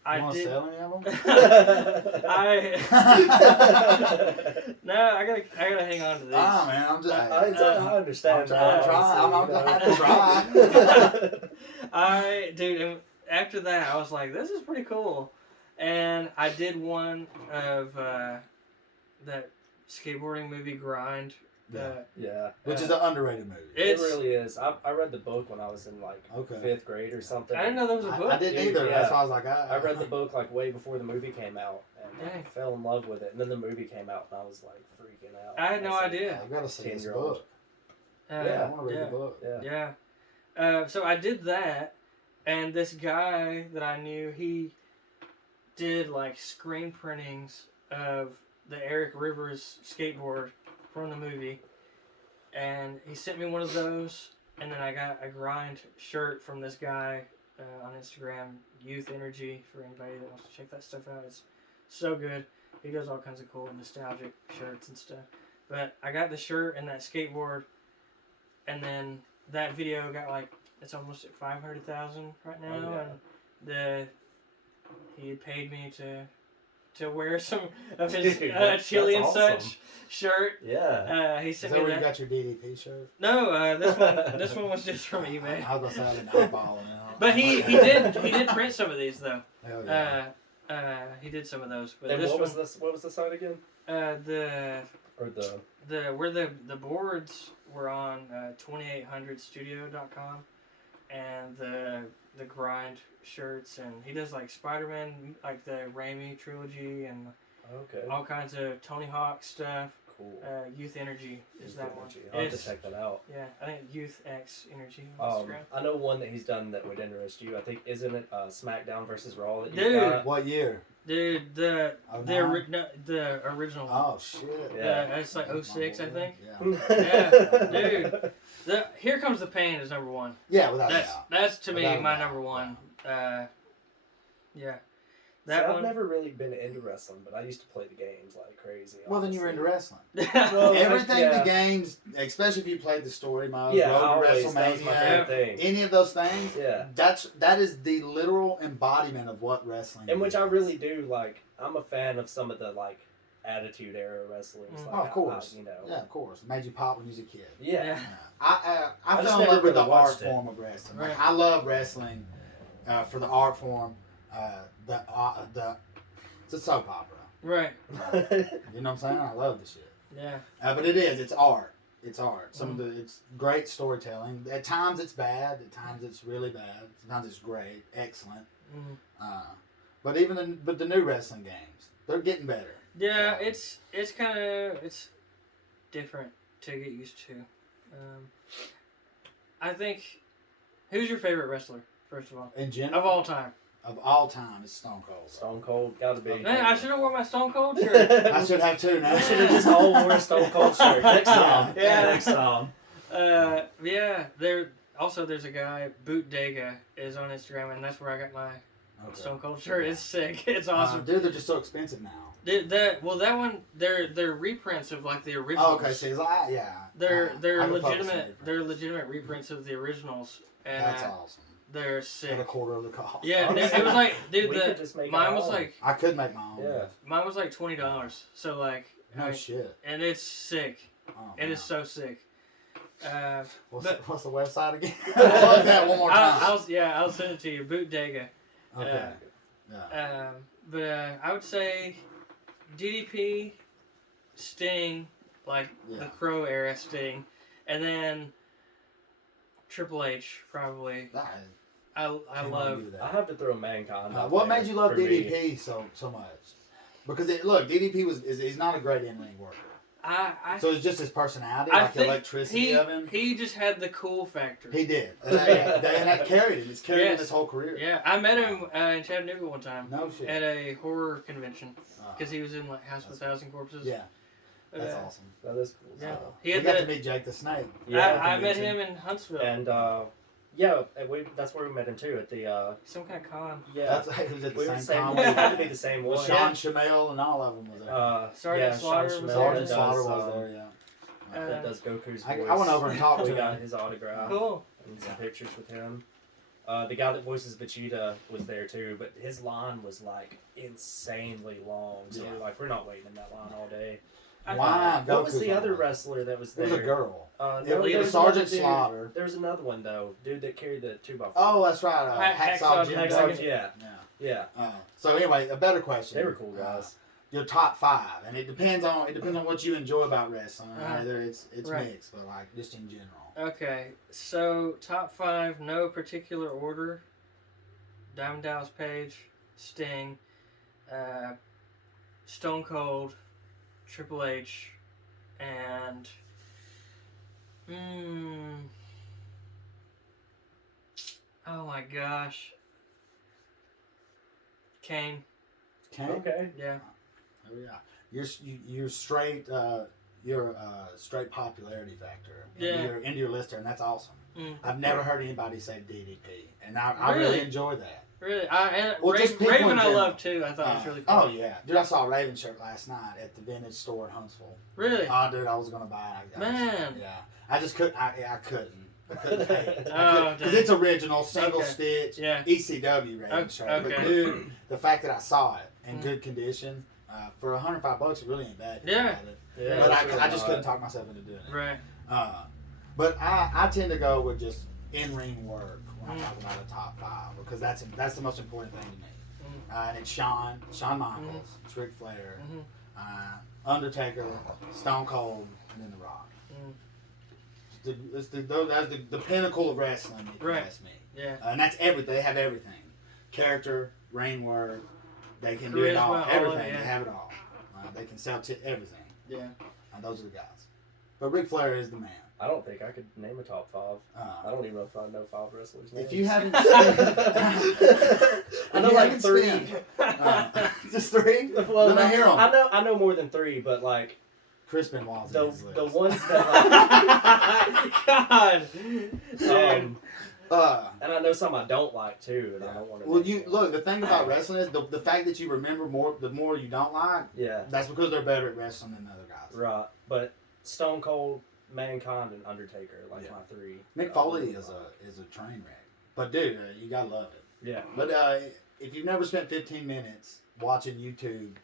You want to sell any of them? No, I gotta hang on to these. Ah, man, I'm just. I understand. I'm trying. Dude, and after that, I was like, this is pretty cool. And I did one of that skateboarding movie Grind. Which is an underrated movie. It really is. I read the book when I was in like 5th grade or something. I didn't know there was a book. I didn't either. That's why I was like, I read the book like way before the movie came out, and I fell in love with it. And then the movie came out, and I was like freaking out. I had no idea. I've got to see this book. I want to read the book. Yeah. So I did that, and this guy that I knew, he did like screen printings of the Eric Rivers skateboard from the movie, and he sent me one of those, and then I got a Grind shirt from this guy on Instagram, Youth Energy, for anybody that wants to check that stuff out. It's so good. He does all kinds of cool nostalgic shirts and stuff. But I got the shirt and that skateboard, and then that video got like, it's almost at 500,000 right now, and he had paid me to wear some of his Chili and Such shirt. Yeah. He sent Is that me where you got your DDP shirt? No, this one was just from eBay. I was about to say I didn't eyeball it. But he did print some of these though. Hell yeah. He did some of those. But and this what was the site again? Where the boards were on 2800studio.com, and the Grind shirts, and he does like Spider-Man, like the Raimi trilogy, and all kinds of Tony Hawk stuff. Cool. Youth Energy is that one. I'll have to check that out. Yeah, I think Youth X Energy on Instagram. I know one that he's done that would interest you. I think, isn't it SmackDown versus Raw that you Dude, got? What year? Dude, the original one. Oh shit. Yeah, it's like 06, I think. Yeah. Dude. Here Comes the Pain is number one. Yeah, without a doubt. That's to me Without my a doubt. number one. Yeah. I've never really been into wrestling, but I used to play the games like crazy. Well, then you were into wrestling. Well, Everything the games, especially if you played the story mode, Road to WrestleMania, that was my favorite thing. any of those things. Yeah. That is the literal embodiment of what wrestling is. In which I really do like. I'm a fan of some of the like Attitude Era wrestlers. Oh, of course. You know. Yeah, of course. It made you pop when you was a kid. Yeah. I just fell in never love with the really art watched it. form of wrestling. Right. Like, I love wrestling for the art form. It's a soap opera. Right. You know what I'm saying? I love the shit. Yeah. But it is. It's art. It's art. It's great storytelling. At times it's bad. At times it's really bad. Sometimes it's great, excellent. But but the new wrestling games, they're getting better. Yeah, it's different to get used to. I think, who's your favorite wrestler, first of all? In general, Of all time. Of all time, it's Stone Cold. Stone Cold, gotta be. Man, I should have worn my Stone Cold shirt. I should have too now. We should have just all worn a Stone Cold shirt next time. Next time. Yeah. There's a guy, Boot Dega, is on Instagram, and that's where I got my Okay. Stone Cold shirt. It's sick. It's awesome. Dude, they're just so expensive now. That one, they're reprints of like the originals. Oh, okay, so he's like, yeah. They're I can focus on legitimate. reprints. They're legitimate reprints of the originals, and That's awesome. they're At sick. a quarter of the cost. Yeah, it was like, dude, We could just make mine our was own. like I could make my own. Yeah. mine was like $20. So like, No shit. and it's sick. Oh, It wow. is so sick. What's but- the website again? Plug that one more time. I'll send it to you. Bootdega. Okay. Yeah. But I would say DDP, Sting, like the Yeah. Crow era Sting, and then Triple H probably. That- I can't love. argue with that. I have to throw Mankind. out What there made you love for me. DDP so much? Because DDP he's not a great in ring worker. I So it's just his personality, I like the think electricity of him. he just had the cool factor. He did, and that carried him. It's carried him Yes. his whole career. Yeah, I met him in Chattanooga one time No shit. at a horror convention Uh, because he was in like House of a Thousand Corpses. yeah, that's Uh, awesome. That is cool. Yeah. So, He We had got that. to meet Jake the Snake. I met convention. him in Huntsville. and that's where we met him too at the Some kind of con. yeah. It was at We the were same the same. time. We had to be the same one. Sean Shamel and all of them was there. Sergeant yeah, Slaughter Sean was Schmidt there. Sergeant does, Slaughter was there. Yeah. that does Goku's voice. I went over and talked We to got him. his autograph Cool. and some pictures with him. The guy that voices Vegeta was there too, but his line was like insanely long. So Yeah. we're like, we're not waiting in that line all day. Why? What was Goku's the other line? wresler that was It there? was a girl. No, It there was was Sergeant another dude. Slaughter. There was another one though, dude that carried the 2x4. Oh, that's right. Hacksaw Hacksaw Jim Jim Hacksaw, Duggan. yeah, Yeah. yeah. So anyway, a better question. They were cool guys. Your top 5, and it depends on what you enjoy about wrestling. Uh-huh. Either it's Right. mixed, but like just in general. Okay, so top 5, no particular order. Diamond Dallas Page, Sting, Stone Cold, Triple H, and oh my gosh, Kane. Okay. Yeah. Oh yeah. You're straight. You're straight popularity factor Yeah. into your lister, and that's awesome. Mm. I've never heard anybody say DDP, and I Really? really enjoy that. Really, Well, just people in Raven I general. love too. I thought it was really cool. Oh yeah, dude! I saw a Raven shirt last night at the vintage store in Huntsville. Really? Oh, dude, I was gonna buy it. Man. Yeah, I just couldn't. I couldn't. I couldn't pay it. Oh, Because dang. it's original, single Okay. stitch, Yeah. ECW Raven Okay. shirt. But Okay. dude, the fact that I saw it in Mm. good condition for $105, it really ain't bad. if you Yeah. look at it. Yeah, But that's really I just not- couldn't talk myself into doing it. Right. But I tend to go with just in-ring work when Mm. I talk about a top 5 because that's the most important thing to me. Mm. And it's Shawn Michaels, it's Ric Flair, Mhm. Undertaker, Stone Cold, and then The Rock. Mm. That's the pinnacle of wrestling, if you Right. ask me. Yeah. And that's everything. They have everything: character, ring work. They can do it all. Charisma, all Everything. yeah. They have it all. They can sell everything. Yeah. And those are the guys. But Ric Flair is the man. I don't think I could name a top 5. I don't even know if I know 5 wrestlers. If names. you haven't I know like 3. Just 3? Well, Let me hear 'em. I know more than 3, but like Chris Benoit's the in his the list. ones that God. like, Dude. and I know some I don't like too, and I don't want to. Well, look. The thing about wrestling is the fact that you remember more. The more you don't like, Yeah, that's because they're better at wrestling than the other guys. right. But Stone Cold, Mankind, and Undertaker, like Yeah. my 3. Mick Foley is a train wreck, but dude, you gotta love it. Yeah. But if you've never spent 15 minutes watching YouTube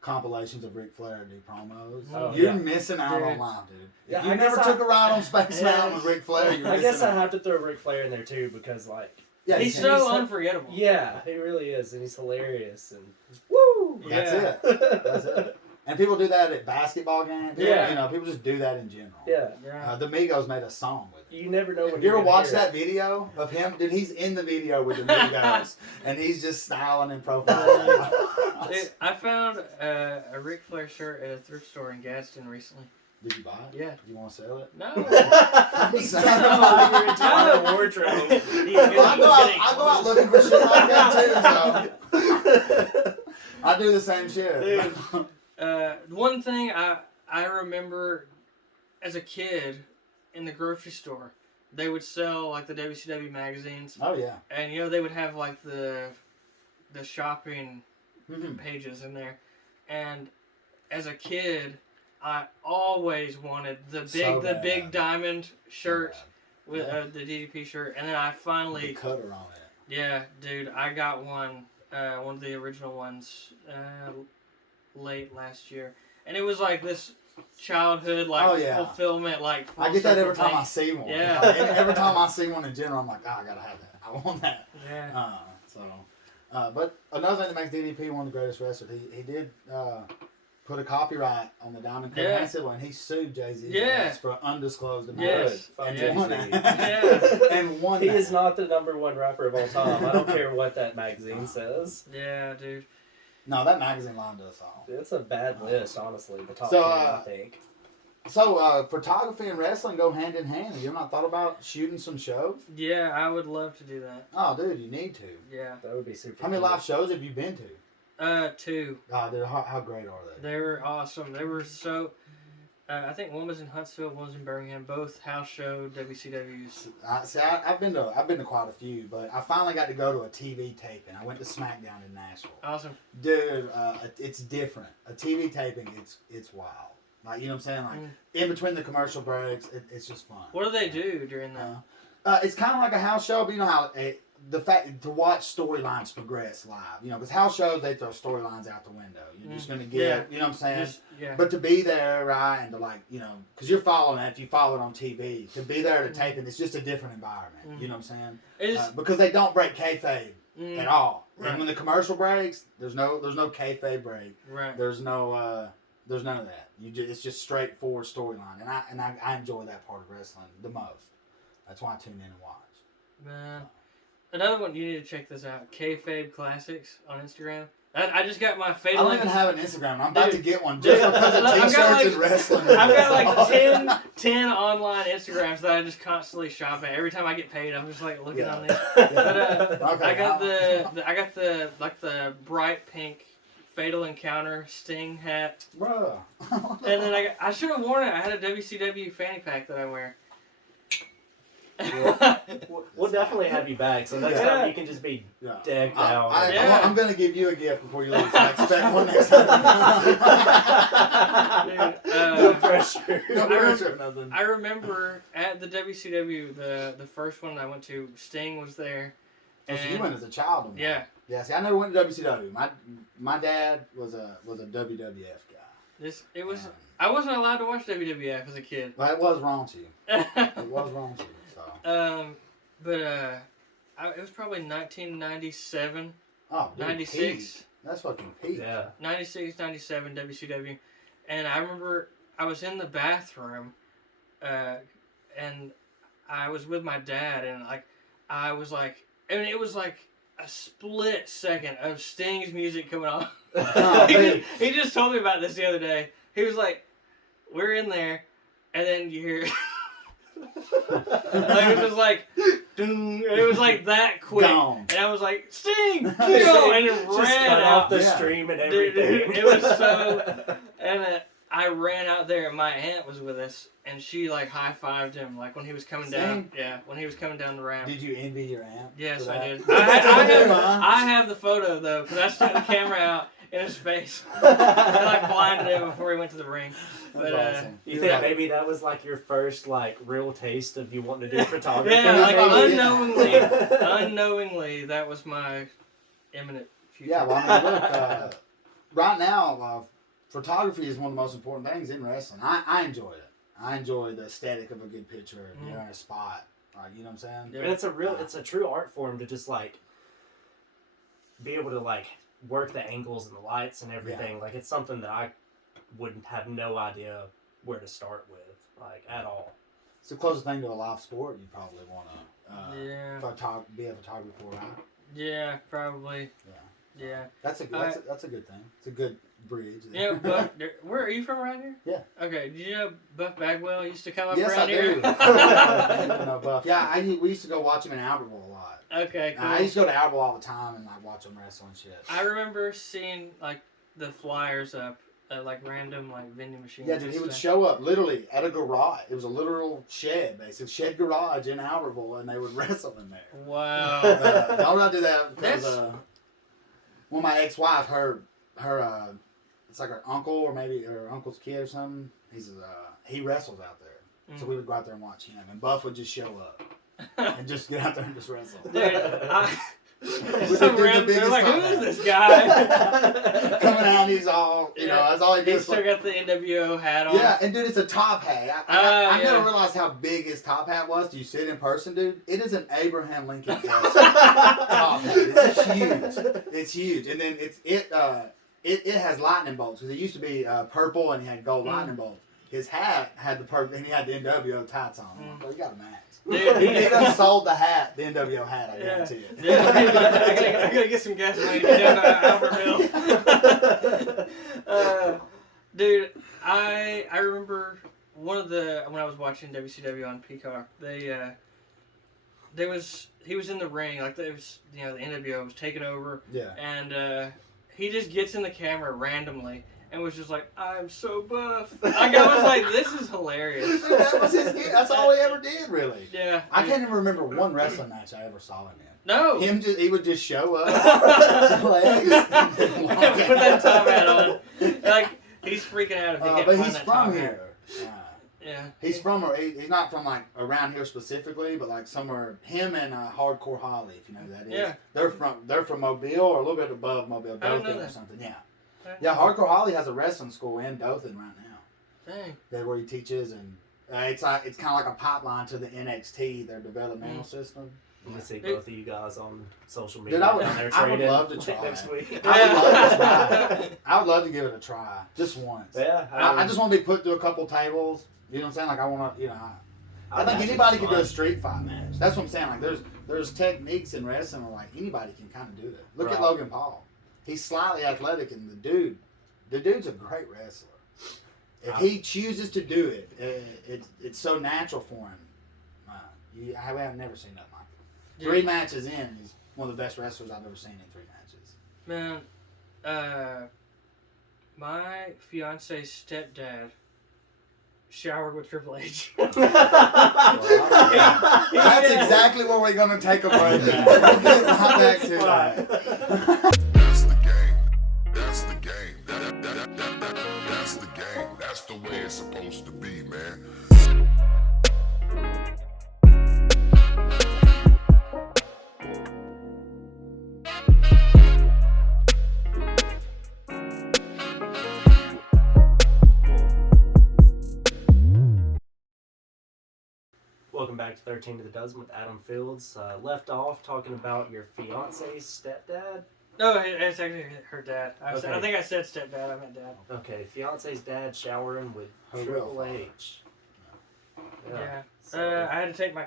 compilations of Ric Flair do promos, Oh, you're yeah. missing out on Dude. life, dude. Yeah, If you I never guess took a ride on Space Yeah. Mountain with Ric Flair, you're I missing guess I out. have to throw Ric Flair in there too because like Yeah, He's you so he's- unforgettable. yeah, he really is, and he's hilarious and woo. That's Yeah. it. That's it. And people do that at basketball games. Yeah. You know, people just do that in general. Yeah, Yeah. The Migos made a song with it. you never know when Have you you're ever gonna watched hear that video of him? Dude, he's in the video with the Migos, and he's just styling and profiling. Dude, I found a Ric Flair shirt at a thrift store in Gadsden recently. Did you buy it? Yeah. You want to sell it? No. He's No, selling your no. entire wardrobe. I go out looking for shit like that too. So. I do the same shit. Dude. One thing I remember as a kid in the grocery store, they would sell like the WCW magazines, Oh yeah. and they would have like the shopping Mhm. pages in there, and as a kid, I always wanted the big bad. diamond shirt So with Yeah. the DDP shirt, and then I bad. The finally, cutter on it. yeah, dude, I got one of the original ones late last year, and it was like this childhood like Oh, yeah. fulfillment like. I get that full every time I circle see one. Yeah. Every time I see one in general, I'm like, oh, I gotta have that. I want that. thing. Yeah. But another thing that makes DDP one of the greatest wrestlers, he did put a copyright on the Diamond Cut Yeah. hand symbol, and he sued Jay-Z Yeah. for an undisclosed amount. Yes. And Fuck won Jay-Z. that. And won He that. is not the #1 rapper of all time. I don't care what that magazine says. Yeah, dude. No, that magazine line does all. It's a bad list, honestly. The top So, 10, I think. So, photography and wrestling go hand in hand. Have you not thought about shooting some shows? Yeah, I would love to do that. Oh, dude, you need to. Yeah. That would be super How many cool. live shows have you been to? 2. Oh, dude, how great are they? They were awesome. They were so. I think one was in Huntsville, one was in Birmingham. Both house show WCWs. I've been to quite a few, but I finally got to go to a TV taping. I went to SmackDown in Nashville. Awesome. Dude, it's different. A TV taping, it's wild. Like, you know what I'm saying? Like, in between the commercial breaks, it's just fun. What do they do during that? It's kind of like a house show, but you know how the fact to watch storylines progress live. You know, because house shows, they throw storylines out the window. You're just gonna get, Yeah. you know what I'm saying? Yeah. But to be there, right, and to like, you know, because you're following it, if you follow it on TV, to be there to taping, it's just a different environment. You know what I'm saying? It's, Because they don't break kayfabe at all. Right. And when the commercial breaks, there's no kayfabe break. right. There's none of that. It's just straightforward storyline, and I enjoy that part of wrestling the most. That's why I tune in and watch. Man. Another one, you need to check this out. Kayfabe Classics on Instagram. I just got my I fatal. don't even have an Instagram. I'm about to get one Dude, just because of I've got t-shirts like- and wrestling. I've got like 10 online Instagrams that I just constantly shop at. Every time I get paid, I'm just like looking Yeah. on these. Yeah. But Okay, I got the bright pink Fatal Encounter Sting hat, Bruh. and then I should have worn it. I had a WCW fanny pack that I wear. We'll definitely have you back, so next Yeah. time you can just be Yeah. decked out. Yeah. I'm going to give you a gift before you leave. So I expect one next time. Dude, No pressure. No pressure, nothing. I remember at the WCW, the first one I went to, Sting was there. So you and- went as a child. on that. Yeah. Yeah. See, I never went to WCW. My dad was a WWF guy. I wasn't allowed to watch WWF as a kid. Well, it was raunchy. It was raunchy. So. But it was probably 1997, Oh, dude, 96, peak. That's fucking peak. Yeah. 96, 97 WCW, and I remember I was in the bathroom, and I was with my dad, and I was like, and it was like a split second of Sting's music coming on. Oh, man. he just told me about this the other day. He was like, we're in there, and then you hear. It was like, ding, it was like that quick, Gone. and I was like, Sting, go, and it Just ran cut out. off the Yeah. stream and Dude, everything. it was so, and I ran out there, and my aunt was with us, and she like high-fived him like when he was coming down. Sting? Yeah, when he was coming down the ramp. Did you envy your aunt? Yes, for I that? did. I have the photo though, because I stuck the camera out in his face and like blinded him before he went to the ring. But That's awesome. You think maybe that was like your first like real taste of you wanting to do photography? yeah, like probably- unknowingly, that was my imminent future. Yeah, well, I mean, look, right now, photography is one of the most important things in wrestling. I enjoy it. I enjoy the aesthetic of a good picture. If you're in a spot, you know what I'm saying? Yeah. And it's a true art form to just like be able to like work the angles and the lights and everything. Like it's something that I wouldn't have no idea where to start with, like at all. It's the closest thing to a live sport you probably want to Yeah. be a photographer for, right? Yeah, probably. Yeah. Yeah. That's a good thing. It's a good bridge. Yeah, Buff, where are you from around here? Yeah. Okay, did you know Buff Bagwell used to come up Yes, around I here? do. I know Buff. Yeah, we used to go watch him in Albertville a lot. Okay, cool. I used to go to Albertville all the time and like watch him wrestle and shit. I remember seeing like the flyers up like random like vending machines. Yeah, dude, he and would stuff. show up literally at a garage. It was a literal shed, basically. Shed garage in Albertville, and they would wrestle in there. Wow. Don't not do that because That's- well, my ex-wife, her, it's like her uncle or maybe her uncle's kid or something. He wrestles out there, so we would go out there and watch him, and Buff would just show up and just get out there and just wrestle. Dude, With some the random, they're biggest like, who top is hat. this guy? Coming out, he's all you know. That's all he He does. still got the NWO hat on. Yeah, and dude, it's a top hat. I Yeah. never realized how big his top hat was. Do you see it in person, dude? It is an Abraham Lincoln top hat. It's huge. It's huge, and then it has lightning bolts because it used to be purple and he had gold lightning bolts. His hat had the purple and he had the NWO tights on. Well, you got a match. Dude, He done sold the hat, the NWO hat. I guarantee it. Dude, I gotta get some gas money to get down to Albertville. Dude, I remember when I was watching WCW on Peacock, he was in the ring, like there was, the NWO was taking over, Yeah. and he just gets in the camera randomly and was just like, I'm so buff. I was like, this is hilarious. Dude, that was that's all he ever did, really. Yeah. I can't even remember one wrestling match I ever saw him in. No. He would just show up, legs, and walk Put that out. top hat on. Like, he's freaking out if he can't But find he's that from top here. Yeah. He's from, he's not from like around here specifically, but like somewhere. Him and Hardcore Holly, if you know who that is. Yeah. They're from Mobile or a little bit above Mobile, I didn't know Dothan or that. something. Yeah. Yeah, Hardcore Holly has a wrestling school in Dothan right now. Dang. That's where he teaches, and it's kind of like a pipeline to the NXT, their developmental system. I'm gonna see both of you guys on social media. Dude, I would down there love training to try next it. week. I would love to try it. I would love to give it a try, just once. Yeah, I just want to be put through a couple tables. You know what I'm saying? Like I want to, I think anybody can do a street fight match. That's what I'm saying. Like there's techniques in wrestling where like anybody can kind of do that. Look at Right. Logan Paul. He's slightly athletic, and the dude's a great wrestler. If he chooses to do it, it's so natural for him. I have never seen that, Mike. Dude. 3 matches in, he's one of the best wrestlers I've ever seen in 3 matches. Man, my fiance's stepdad showered with Triple H. That's exactly where we're going to take a break now. We'll get right back to that. That's the game. That's the game. That's the game. That's the way it's supposed to be, man. Welcome back to 13 to the Dozen with Adam Fields. Left off talking about your fiance's stepdad. No, it's actually her dad. Okay. I think I said stepdad. I meant dad. Okay, fiance's dad showering with Her real Triple father. H. Yeah. So, I had to take my.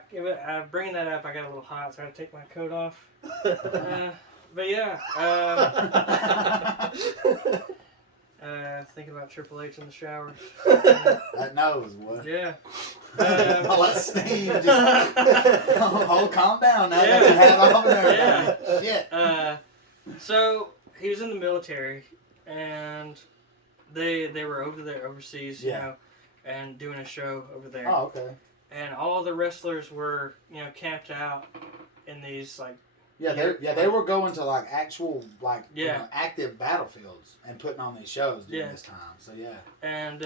Bringing that up, I got a little hot, so I had to take my coat off. But yeah. Thinking about Triple H in the shower. That nose, what? Yeah. All that steam. Just, calm down now. That you have off and everything. Shit. So he was in the military, and they were over there overseas, you Yeah. know, and doing a show over there. Oh, okay. And all the wrestlers were, camped out in these like. Yeah, they were going to like actual Yeah. active battlefields and putting on these shows during Yeah. this time. So yeah, And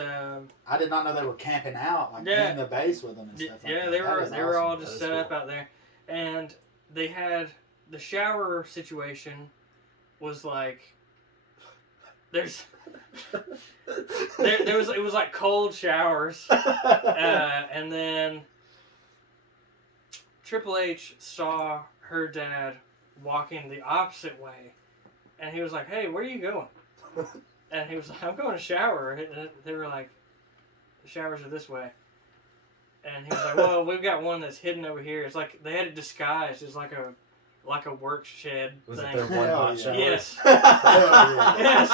I did not know they were camping out like Yeah. in the base with them and stuff like yeah, that. they That were is they were all awesome. just That set is up out there, and they had the shower situation was like there's there was it was like cold showers, and then Triple H saw her dad walking the opposite way, and he was like, "Hey, where are you going?" And he was like, "I'm going to shower." And they were like, "The showers are this way." And he was like, "Well, we've got one that's hidden over here." It's like they had it disguised as like a work shed was it thing. their one Hell hot yeah. shower? Yes. Hell yeah. Yes.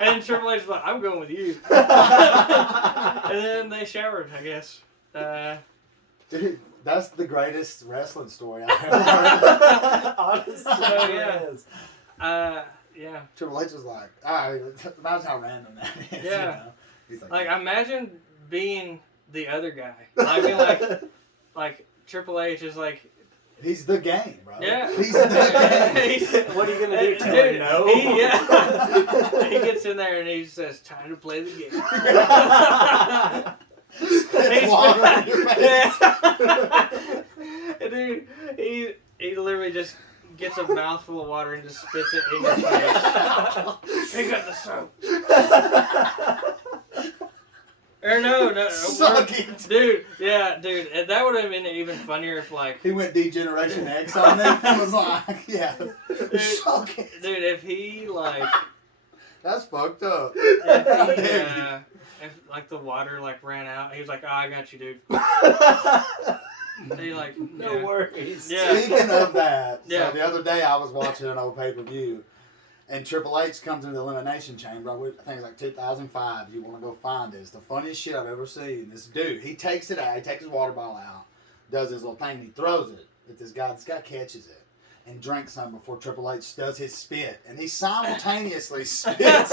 And Triple H was like, "I'm going with you." And then they showered, I guess. Dude, that's the greatest wrestling story I've ever heard. Honestly, So, yeah. it is. Yeah. Triple H was like, all right, imagine how random that is. Yeah. You know? He's Like, imagine being the other guy. I mean, like Triple H is like, he's the game, bro. yeah. He's the game. What are you gonna do? Tell Dude, him no? He gets in there and he says, "Time to play the game." Spits water in your face. Yeah. Dude, he literally just gets a mouthful of water and just spits it in your face. Pick up the soap. Or no. Suck it. Dude, yeah, dude. And that would have been even funnier if, like... He went D-Generation X on it and was like, yeah, suck it. Dude, if he, like... That's fucked up. If, like, the water, like, ran out, he was like, "Oh, I got you, dude." He, like... No worries. Yeah. Speaking of that, Yeah. so the other day I was watching an old pay-per-view, and Triple H comes into the Elimination Chamber. I think it's like 2005. You want to go find this. The funniest shit I've ever seen. This dude, he takes it out. He takes his water bottle out, does his little thing, and he throws it at this guy. This guy catches it and drinks some before Triple H does his spit. And he simultaneously spits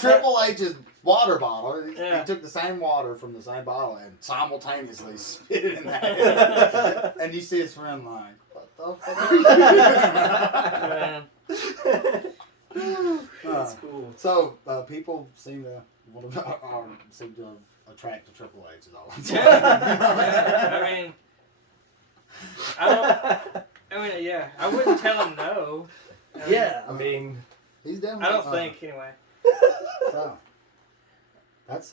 Triple H's water bottle. He took the same water from the same bottle and simultaneously spit it in that. And you see his friend like, what the fuck are you doing? That's cool. So people seem to attract to Triple H is all I'm saying. Yeah. I mean, yeah. I wouldn't tell him no. I mean, he's definitely. I don't think anyway. So that's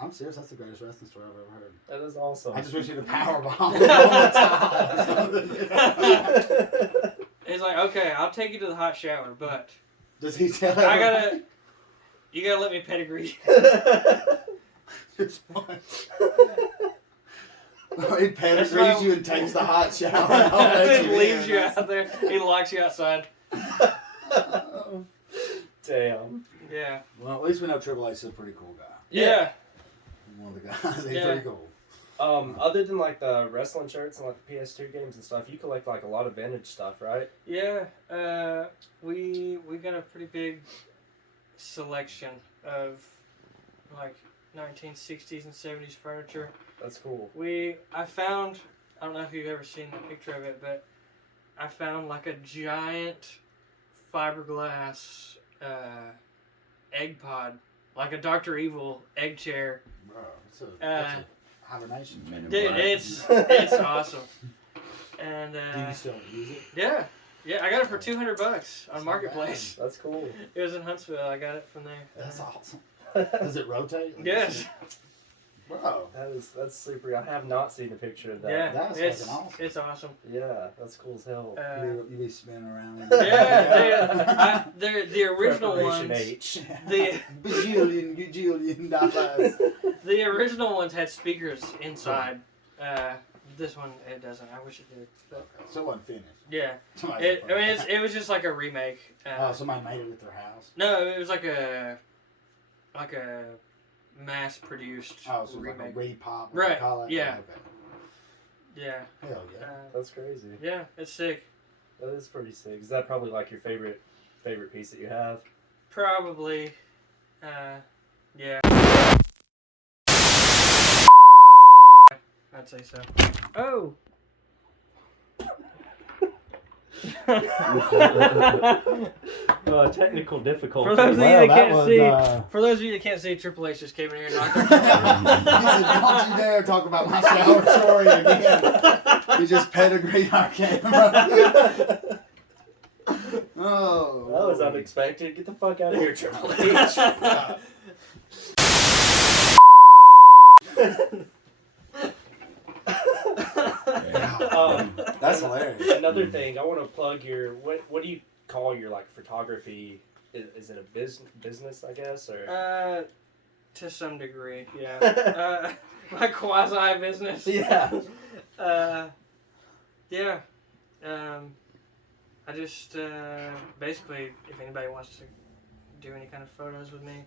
I'm serious. That's the greatest wrestling story I've ever heard. That is awesome. I just wish he'd have powerbombed all the time. He's like, "Okay, I'll take you to the hot shower, but Does he tell you gotta let me pedigree." Just once. He pedigrees you and takes the hot shower. He leaves you out there. He locks you outside. Damn. Yeah. Well, at least we know Triple H is a pretty cool guy. Yeah. One of the guys. He's Yeah. pretty cool. Other than like the wrestling shirts and like the PS2 games and stuff, you collect like a lot of vintage stuff, right? Yeah. We got a pretty big selection of like 1960s and 70s furniture. That's cool. I found, I don't know if you've ever seen the picture of it, but I found like a giant fiberglass egg pod, like a Dr. Evil egg chair. Bro, it's a hibernation. Dude, it's awesome. And Do you still use it? yeah, I got it for $200 on Marketplace. That's cool. It was in Huntsville. I got it from there. That's awesome. Does it rotate? Yes. Bro. That's super. I have not seen a picture of that. Yeah, That's it's fucking awesome. It's awesome. Yeah, that's cool as hell. You be spinning around. Yeah, the original Preparation ones. H. The Bajillion dollars. the original ones had speakers inside. This one it doesn't. I wish it did. But So it wasn't finished. yeah, Somebody it was just like a remake. somebody made it at their house. No, it was like a mass-produced Oh, so remake. like a repop. what Right, they call it? yeah. Oh, okay. Yeah. Hell yeah. That's crazy. Yeah, it's sick. That is pretty sick. Is that probably like your favorite piece that you have? Probably. Yeah. I'd say so. Oh. Technical difficulty. For those of you Well, that that can't was, see, for those of you that can't see, Triple H just came in here and knocked our He said, "Don't you dare talk about my shower story again." He just pedigreed our camera. Oh. That was unexpected. Get the fuck out of here, Triple H. That's hilarious. Another thing, I want to plug your what do you call your like photography? Is it a business, I guess, or? To some degree, yeah. My quasi business. Yeah. Yeah. I just basically, if anybody wants to do any kind of photos with me,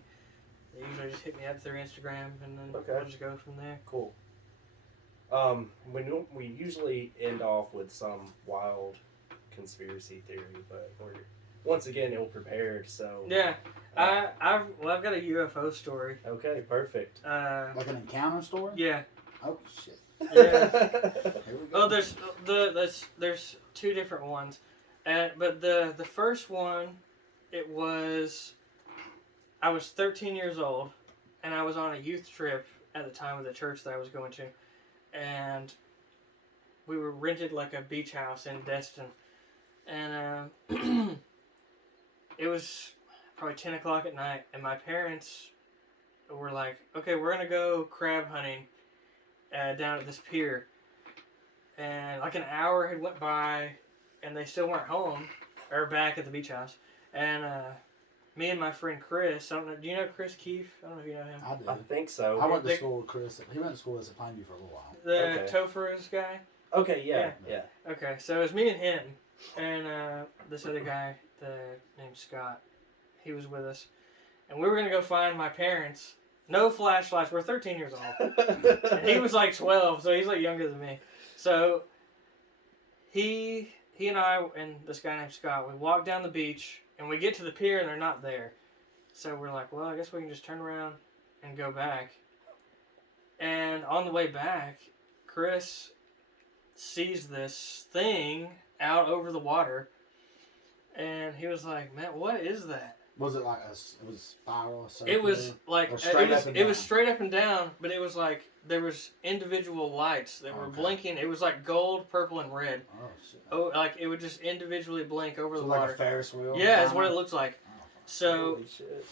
they usually just hit me up through Instagram, and then I'll just go from there. Cool. We usually end off with some wild conspiracy theory, but once again, ill prepared. So Yeah. I've got a UFO story. Okay, perfect. Like an encounter story? Yeah. Oh shit. Yeah. Here we go. Oh, there's two different ones, but the first one, I was 13 years old, and I was on a youth trip at the time of the church that I was going to, and we were rented like a beach house in Destin, and it was probably 10 o'clock at night, and my parents were like, okay, we're gonna go crab hunting down at this pier. And like an hour had went by, and they still weren't home, or back at the beach house. And me and my friend Chris, I don't know, do you know Chris Keefe? I don't know if you know him. I did. I think so. I went to school with Chris. He went to school as a Plainview for a little while. The Okay. Topher's guy? Okay, yeah. Okay, so it was me and him, and this other guy, named Scott. He was with us. And we were going to go find my parents. No flashlights. We're 13 years old. And he was like 12, so he's like younger than me. So he and I and this guy named Scott, we walk down the beach, and we get to the pier, and they're not there. So we're like, well, I guess we can just turn around and go back. And on the way back, Chris sees this thing out over the water, and he was like, man, what is that? Was it like it was spiral? Circular, It was like or straight up and down? it was straight up and down, but it was like there was individual lights that were Okay. blinking. It was like gold, purple, and red. Oh shit. Oh, like it would just individually blink over So the like water. a Ferris wheel? Yeah, that's kinda? what it looked like. Oh, So Holy shit.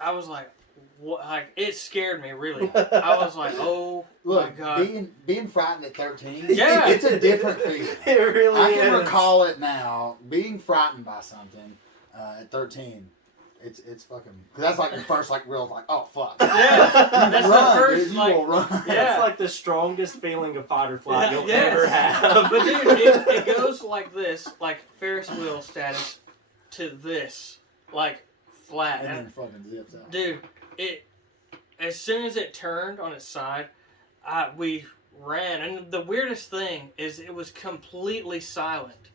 I was like, what? Like it scared me really. I was like, oh my Look, god. being frightened at 13, Yeah. it's a different feeling. It really I can is. recall it now. Being frightened by something at 13, it's fucking. Cause that's like your first like real like oh fuck. Yeah, that's Run, the first dude, you like. will run. Yeah. That's like the strongest feeling of fight or flight you'll Yes. ever have. But dude, it goes like this, like Ferris wheel status, to this, like flat. And And then fucking zips out. dude, as soon as it turned on its side, we ran. And the weirdest thing is it was completely silent.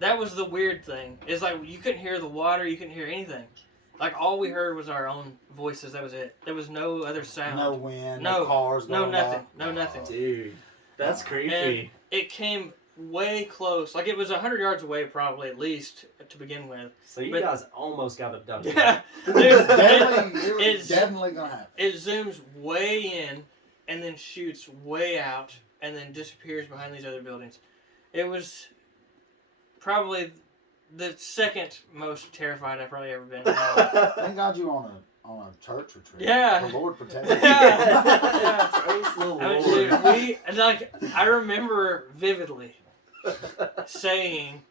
That was the weird thing. Is like you couldn't hear the water, you couldn't hear anything. Like all we heard was our own voices. That was it. There was no other sound. No wind, No, no cars, no going nothing, by. no nothing. Dude, that's And creepy. it came way close. Like it was 100 yards away, probably at least to begin with. So you but- guys almost got abducted. Yeah, It's dude, definitely, it's- definitely gonna happen. it zooms way in, and then shoots way out, and then disappears behind these other buildings. It was probably the second most terrified I've probably ever been. In my life. Thank God you on a church retreat. Yeah. The Lord protect you. Yeah. Praise the I mean, Lord. dude, I remember vividly saying,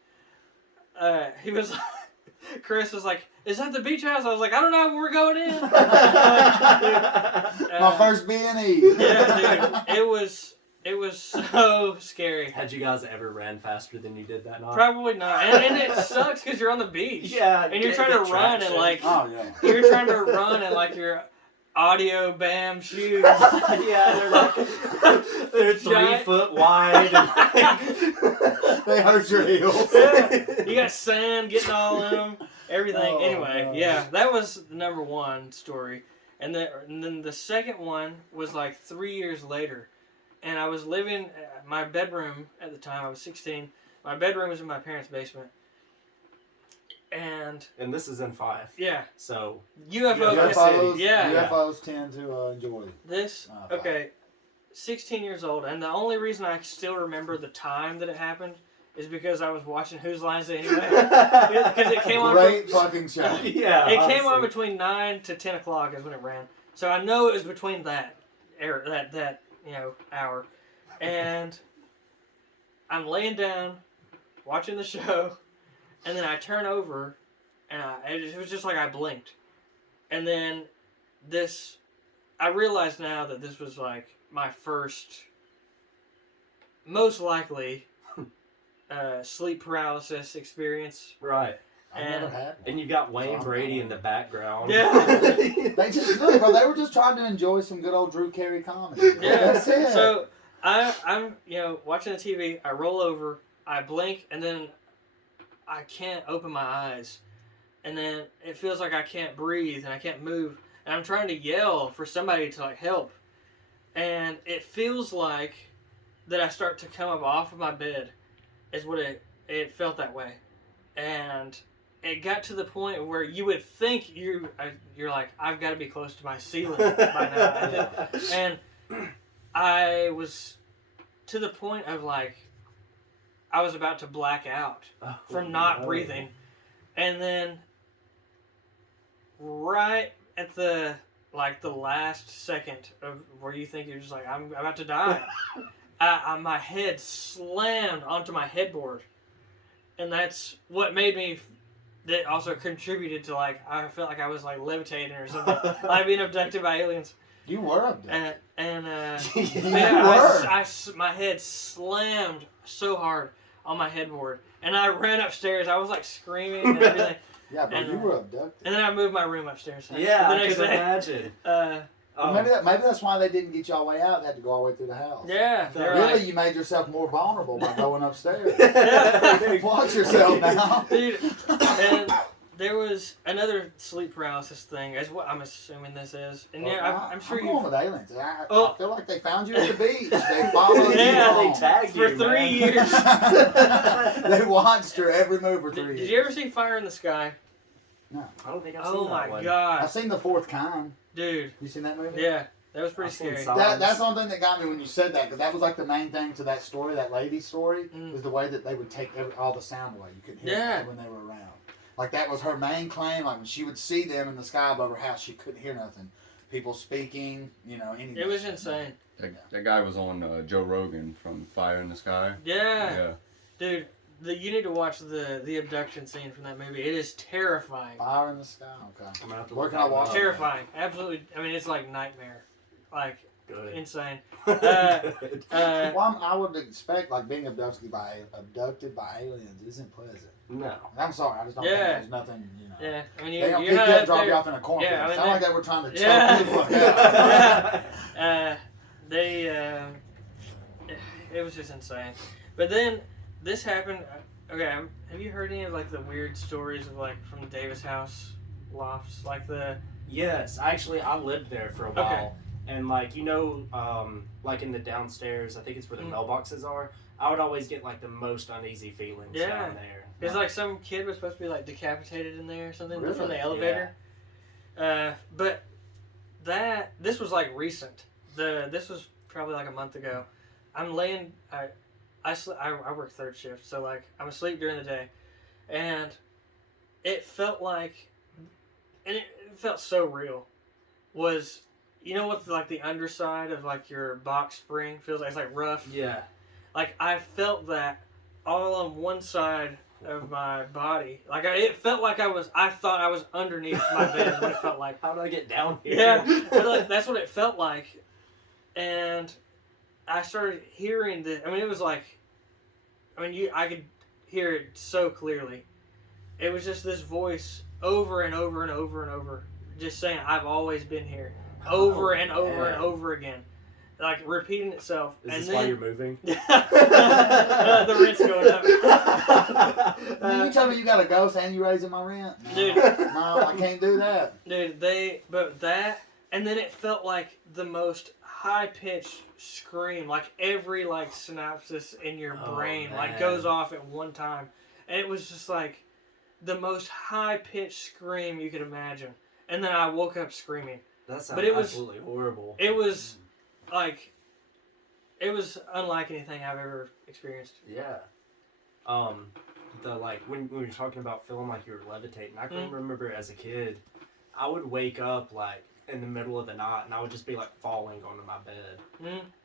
he was, Chris was like, "Is that the beach house?" I was like, "I don't know, we're going in." My first B&E. Yeah, dude, it was so scary. Had you guys ever ran faster than you did that night? Probably not, and it sucks because you're on the beach. Yeah, and you're get- trying get to run traction. and like Oh yeah. you're trying to run in like your audio BAM shoes. Yeah, they're like they're 3 Giant- foot wide. And They hurt your heels. Yeah. You got sand getting all in them, everything. Oh, Anyway, gosh. yeah, that was the number one story, and then the second one was like 3 years later, and I was living my bedroom at the time. I was 16. My bedroom was in my parents' basement, and And this is in 5. yeah, So UFO. UFOs, Yeah. UFOs tend to enjoy. This okay, 16 years old, and the only reason I still remember the time that it happened is because I was watching Whose Line Is It Anyway? Because it came on. Great fucking show. yeah, It came on honestly. between 9 to 10 o'clock is when it ran. So I know it was between that hour. And I'm laying down, watching the show, and then I turn over, and it was just like I blinked. And then I realize now that this was like my first, most likely, sleep paralysis experience. Right. I've And- never had one. And you've got Wayne Brady in the background. Yeah. They just look, bro. They were just trying to enjoy some good old Drew Carey comedy. Yeah. That's it. So I'm watching the TV. I roll over. I blink, and then I can't open my eyes. and then it feels like I can't breathe and I can't move, and I'm trying to yell for somebody to like help, and it feels like that I start to come up off of my bed, is what it felt that way, and it got to the point where you would think you're like, I've got to be close to my ceiling by now, and I was to the point of like I was about to black out from not breathing, and then right at the last second of where you think you're just like I'm about to die, my head slammed onto my headboard, and that's what made me. That also contributed to like I felt like I was like levitating or something, like being abducted by aliens. You were abducted. My head slammed so hard on my headboard, and I ran upstairs. I was like screaming and everything. Yeah, but you were abducted. And then I moved my room upstairs. Yeah, the I next can day. imagine. Well, maybe that's why they didn't get you all the way out. They had to go all the way through the house. Yeah, Really, you made yourself more vulnerable by going upstairs. Yeah. Watch yourself now. Dude, and there was another sleep paralysis thing, is what I'm assuming this is. And yeah, I'm sure I'm you. going with aliens. I feel like they found you at the beach. They followed you. Yeah, home. They tagged For you 3 years. They watched her every move for 3 years. Did you ever see Fire in the Sky? No. I don't think I've seen Oh that my one. god. I've seen The Fourth Kind. Dude. You seen that movie? Yeah, that was pretty I've seen scary. some. That's the only thing that got me when you said that, because that was like the main thing to that story, that lady's story, Mm. was the way that they would take all the sound away. You couldn't hear Yeah. it when they were around. Like that was her main claim. Like when she would see them in the sky above her house, she couldn't hear nothing. People speaking, anything. It was insane. That guy was on Joe Rogan from Fire in the Sky. Yeah. Dude, you need to watch the abduction scene from that movie. It is terrifying. Fire in the Sky. Okay. I'm gonna have to Where look can I that watch up. it? Terrifying. Absolutely. I mean, it's like nightmare. Like, Good. insane. Good. Well, I would expect like being abducted by aliens isn't pleasant. No. I'm sorry, I just don't think there's nothing. Yeah. I mean, They don't you're pick not you up, up drop you there. off in a cornfield. Yeah, I mean, It's not like they were trying to choke Yeah. you the fuck out. It was just insane. But then this happened. Okay, have you heard any of like the weird stories of like from the Davis house lofts, like the? Yes, actually, I lived there for a while, Okay. and like like in the downstairs, I think it's where the mailboxes are. I would always get like the most uneasy feelings down there. It's like some kid was supposed to be like decapitated in there or something from Really? the elevator. But this was like recent. This was probably like a month ago. I'm laying. I work third shift, so like I'm asleep during the day, and it felt like, and it felt so real. Was what like the underside of like your box spring feels like? It's like rough. Yeah. Like I felt that all on one side of my body. Like it felt like I thought I was underneath my bed. What it felt like. How did I get down here? Yeah, but, like, that's what it felt like, and I started hearing the. I mean, it was like, I could hear it so clearly. It was just this voice over and over and over and over, just saying, "I've always been here," over and over and over again, like repeating itself. Is and this then, why you're moving? the rent's going up. You tell me you got a ghost and you raising my rent? No. Dude. No, I can't do that. Dude, and then it felt like the most high-pitched scream, like every like synapses in your brain like goes off at one time, and it was just like the most high-pitched scream you could imagine. And then I woke up screaming. That sounds But it was- absolutely horrible. It was like, it was unlike anything I've ever experienced. Yeah. The like when we were talking about feeling like you were levitating, I can remember as a kid, I would wake up like in the middle of the night and I would just be like falling onto my bed.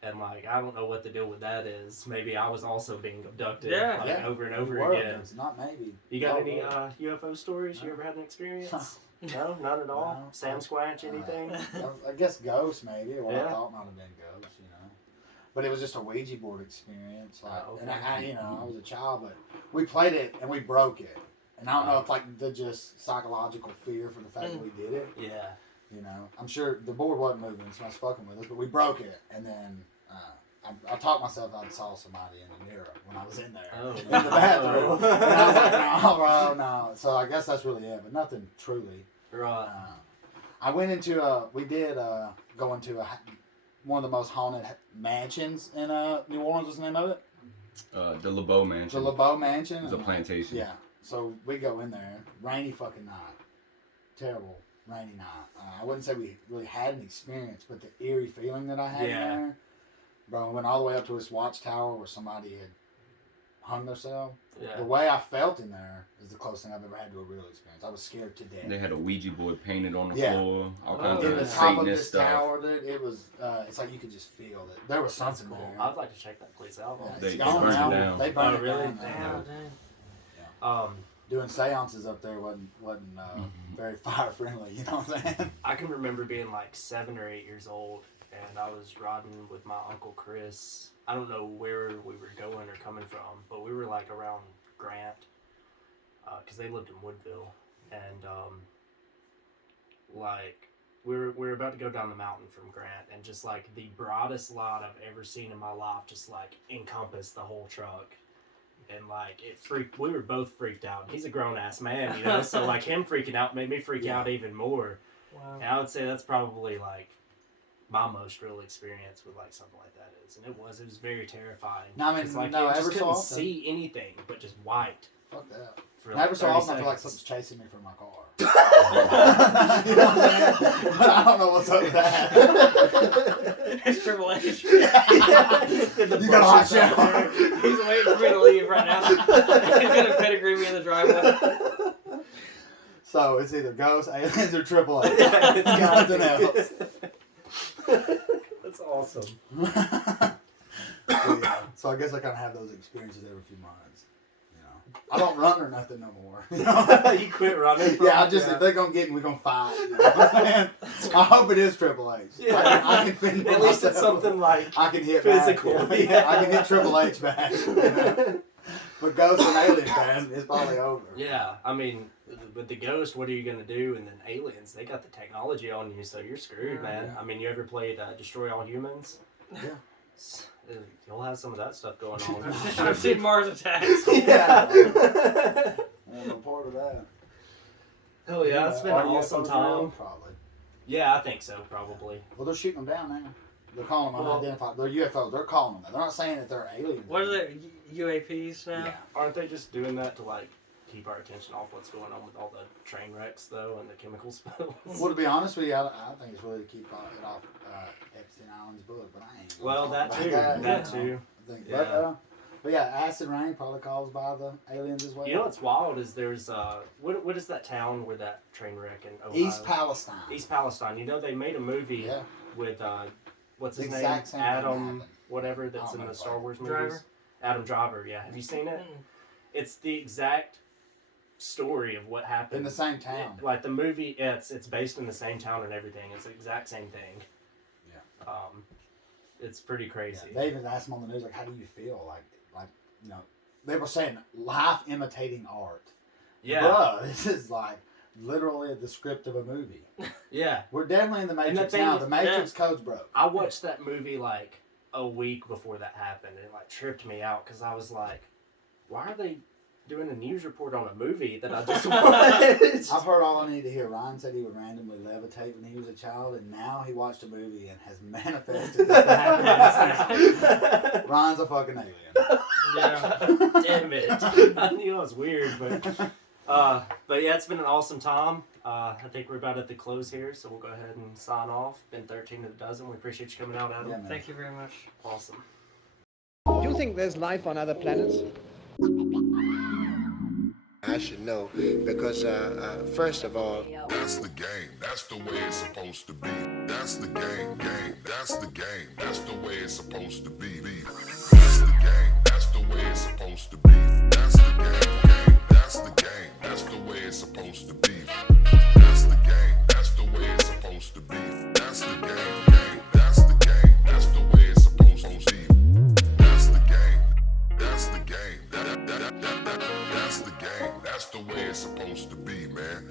And like I don't know what the deal with that is. Maybe I was also being abducted over and over again. It's not maybe. You got any UFO stories? You ever had an experience? No, none at all. No. Sam Squatch, anything? I guess ghosts maybe, or what Yeah. I thought might have been ghosts, But it was just a Ouija board experience. Like, and I was a child, but we played it and we broke it. And I don't know if like the just psychological fear for the fact that we did it. Yeah. I'm sure the board wasn't moving, so I was fucking with us, but we broke it, and then I talked myself out and saw somebody in the mirror when I was in there. Oh, in the bathroom. And I was like, no, bro, no. So I guess that's really it, but nothing truly. Right. I went into go into one of the most haunted mansions in New Orleans. What's the name of it? The LeBeau Mansion. The LeBeau Mansion. It's a plantation. Yeah. So we go in there. Rainy fucking night. Terrible rainy night. I wouldn't say we really had an experience, but the eerie feeling that I had in there. Bro, I went all the way up to this watchtower where somebody had hung themselves. Yeah. The way I felt in there is the closest thing I've ever had to a real experience. I was scared to death. They had a Ouija board painted on the Yeah. floor. All kinds In of the top of Satanist this stuff. tower, dude, it was, it's like you could just feel it. There was something Cool. there. I'd like to check that place out. Yeah, They it's gone burned it now. down. They burned Oh, it really? down. now. Damn. Doing seances up there wasn't very fire friendly, you know what I'm saying? I can remember being like 7 or 8 years old, and I was riding with my Uncle Chris. I don't know where we were going or coming from, but we were like around Grant, because they lived in Woodville, and like we were about to go down the mountain from Grant, and just like the broadest light I've ever seen in my life just like encompassed the whole truck. And like we were both freaked out. He's a grown ass man, you know, so like him freaking out made me freak out even more. Wow. And I would say that's probably like my most real experience with like something like that is, and it was very terrifying. No, I mean, 'Cause, like, no, you ever just so couldn't often. see anything but just white. Fuck that. For Never so 30 often I feel like seconds. something's chasing me from my car. You know what I'm saying? But I don't know what's up with that. It's Triple H. In the You gotta watch bushes out out. there. He's waiting for me to leave right now. He's gonna pedigree me in the driveway. So it's either ghosts, aliens, or Triple H. Yeah, it's Nothing gotta else. be. That's awesome. But yeah, so I guess I kind of have those experiences every few months. You know, I don't run or nothing no more. You know? You quit running. From Yeah, I just if they're gonna get me, we're gonna fight. You know what I'm saying? I hope it is Triple H. Yeah. I can fend for At least it's myself. something like I can hit physical. Back, you know? Yeah. I can hit Triple H back. You know? But Ghost and Alien fans, it's probably over. Yeah, I mean, with the ghost, what are you gonna do? And then aliens, they got the technology on you, so you're screwed, man. Yeah. I mean, you ever played Destroy All Humans? Yeah. You'll have some of that stuff going on. I've seen Mars Attacks. Yeah. I'm a part of that. Hell yeah, it's been Are an you awesome UFOs time. real? Probably. Yeah, I think so, probably. Well, they're shooting them down now. They're calling them Well- unidentified. They're UFOs. They're calling them that. They're not saying that they're aliens. What are they? UAPs now? Yeah. Aren't they just doing that to like keep our attention off what's going on with all the train wrecks though and the chemical spills? Well, to be honest with you, I think it's really to keep it off Epstein Island's book, but I ain't. gonna Well, talk that about too. That, That you know. too. I think, Yeah. but yeah, acid rain probably caused by the aliens as well. You know what's wild is there's what is that town where that train wreck in Ohio? East Palestine. East Palestine. You know they made a movie Yeah. with what's his The name? exact same thing Adam happened. whatever that's don't in know the Star what. Wars movies. Driver? Adam Driver. Yeah. Have you seen it? Mm. It's the exact story of what happened In the same town. Like the movie, yeah, it's based in the same town and everything. It's the exact same thing. Yeah. It's pretty crazy. Yeah, they even asked him on the news, like, how do you feel? Like, you know, they were saying life imitating art. Yeah. Bruh, this is like literally the script of a movie. Yeah. We're definitely in the And the Matrix thing now. is- The Matrix code's broke. I watched that movie like a week before that happened, and it like tripped me out because I was like, why are they doing a news report on a movie that I just watched? I've heard all I need to hear. Ryan said he would randomly levitate when he was a child, and now he watched a movie and has manifested this to happen in his life. Ryan's a fucking alien. Yeah. Damn it. I knew I was weird, but yeah, it's been an awesome time. I think we're about at the close here, so we'll go ahead and sign off. Been 13 to the dozen. We appreciate you coming out, Adam. Yeah, man. Thank you very much. Awesome. Do you think there's life on other planets? I should know because first of all, That's the game. That's the way it's supposed to be. That's the game. That's the game. That's the way it's supposed to be. That's the game. That's the way it's supposed to be. That's the game. That's the game. That's the way it's supposed to be. That's the game. That's the way it's supposed to be. That's the game. That's the game. That's the way it's supposed to be. That's the game. That's the game. That's the game. That's the way it's supposed to be, man.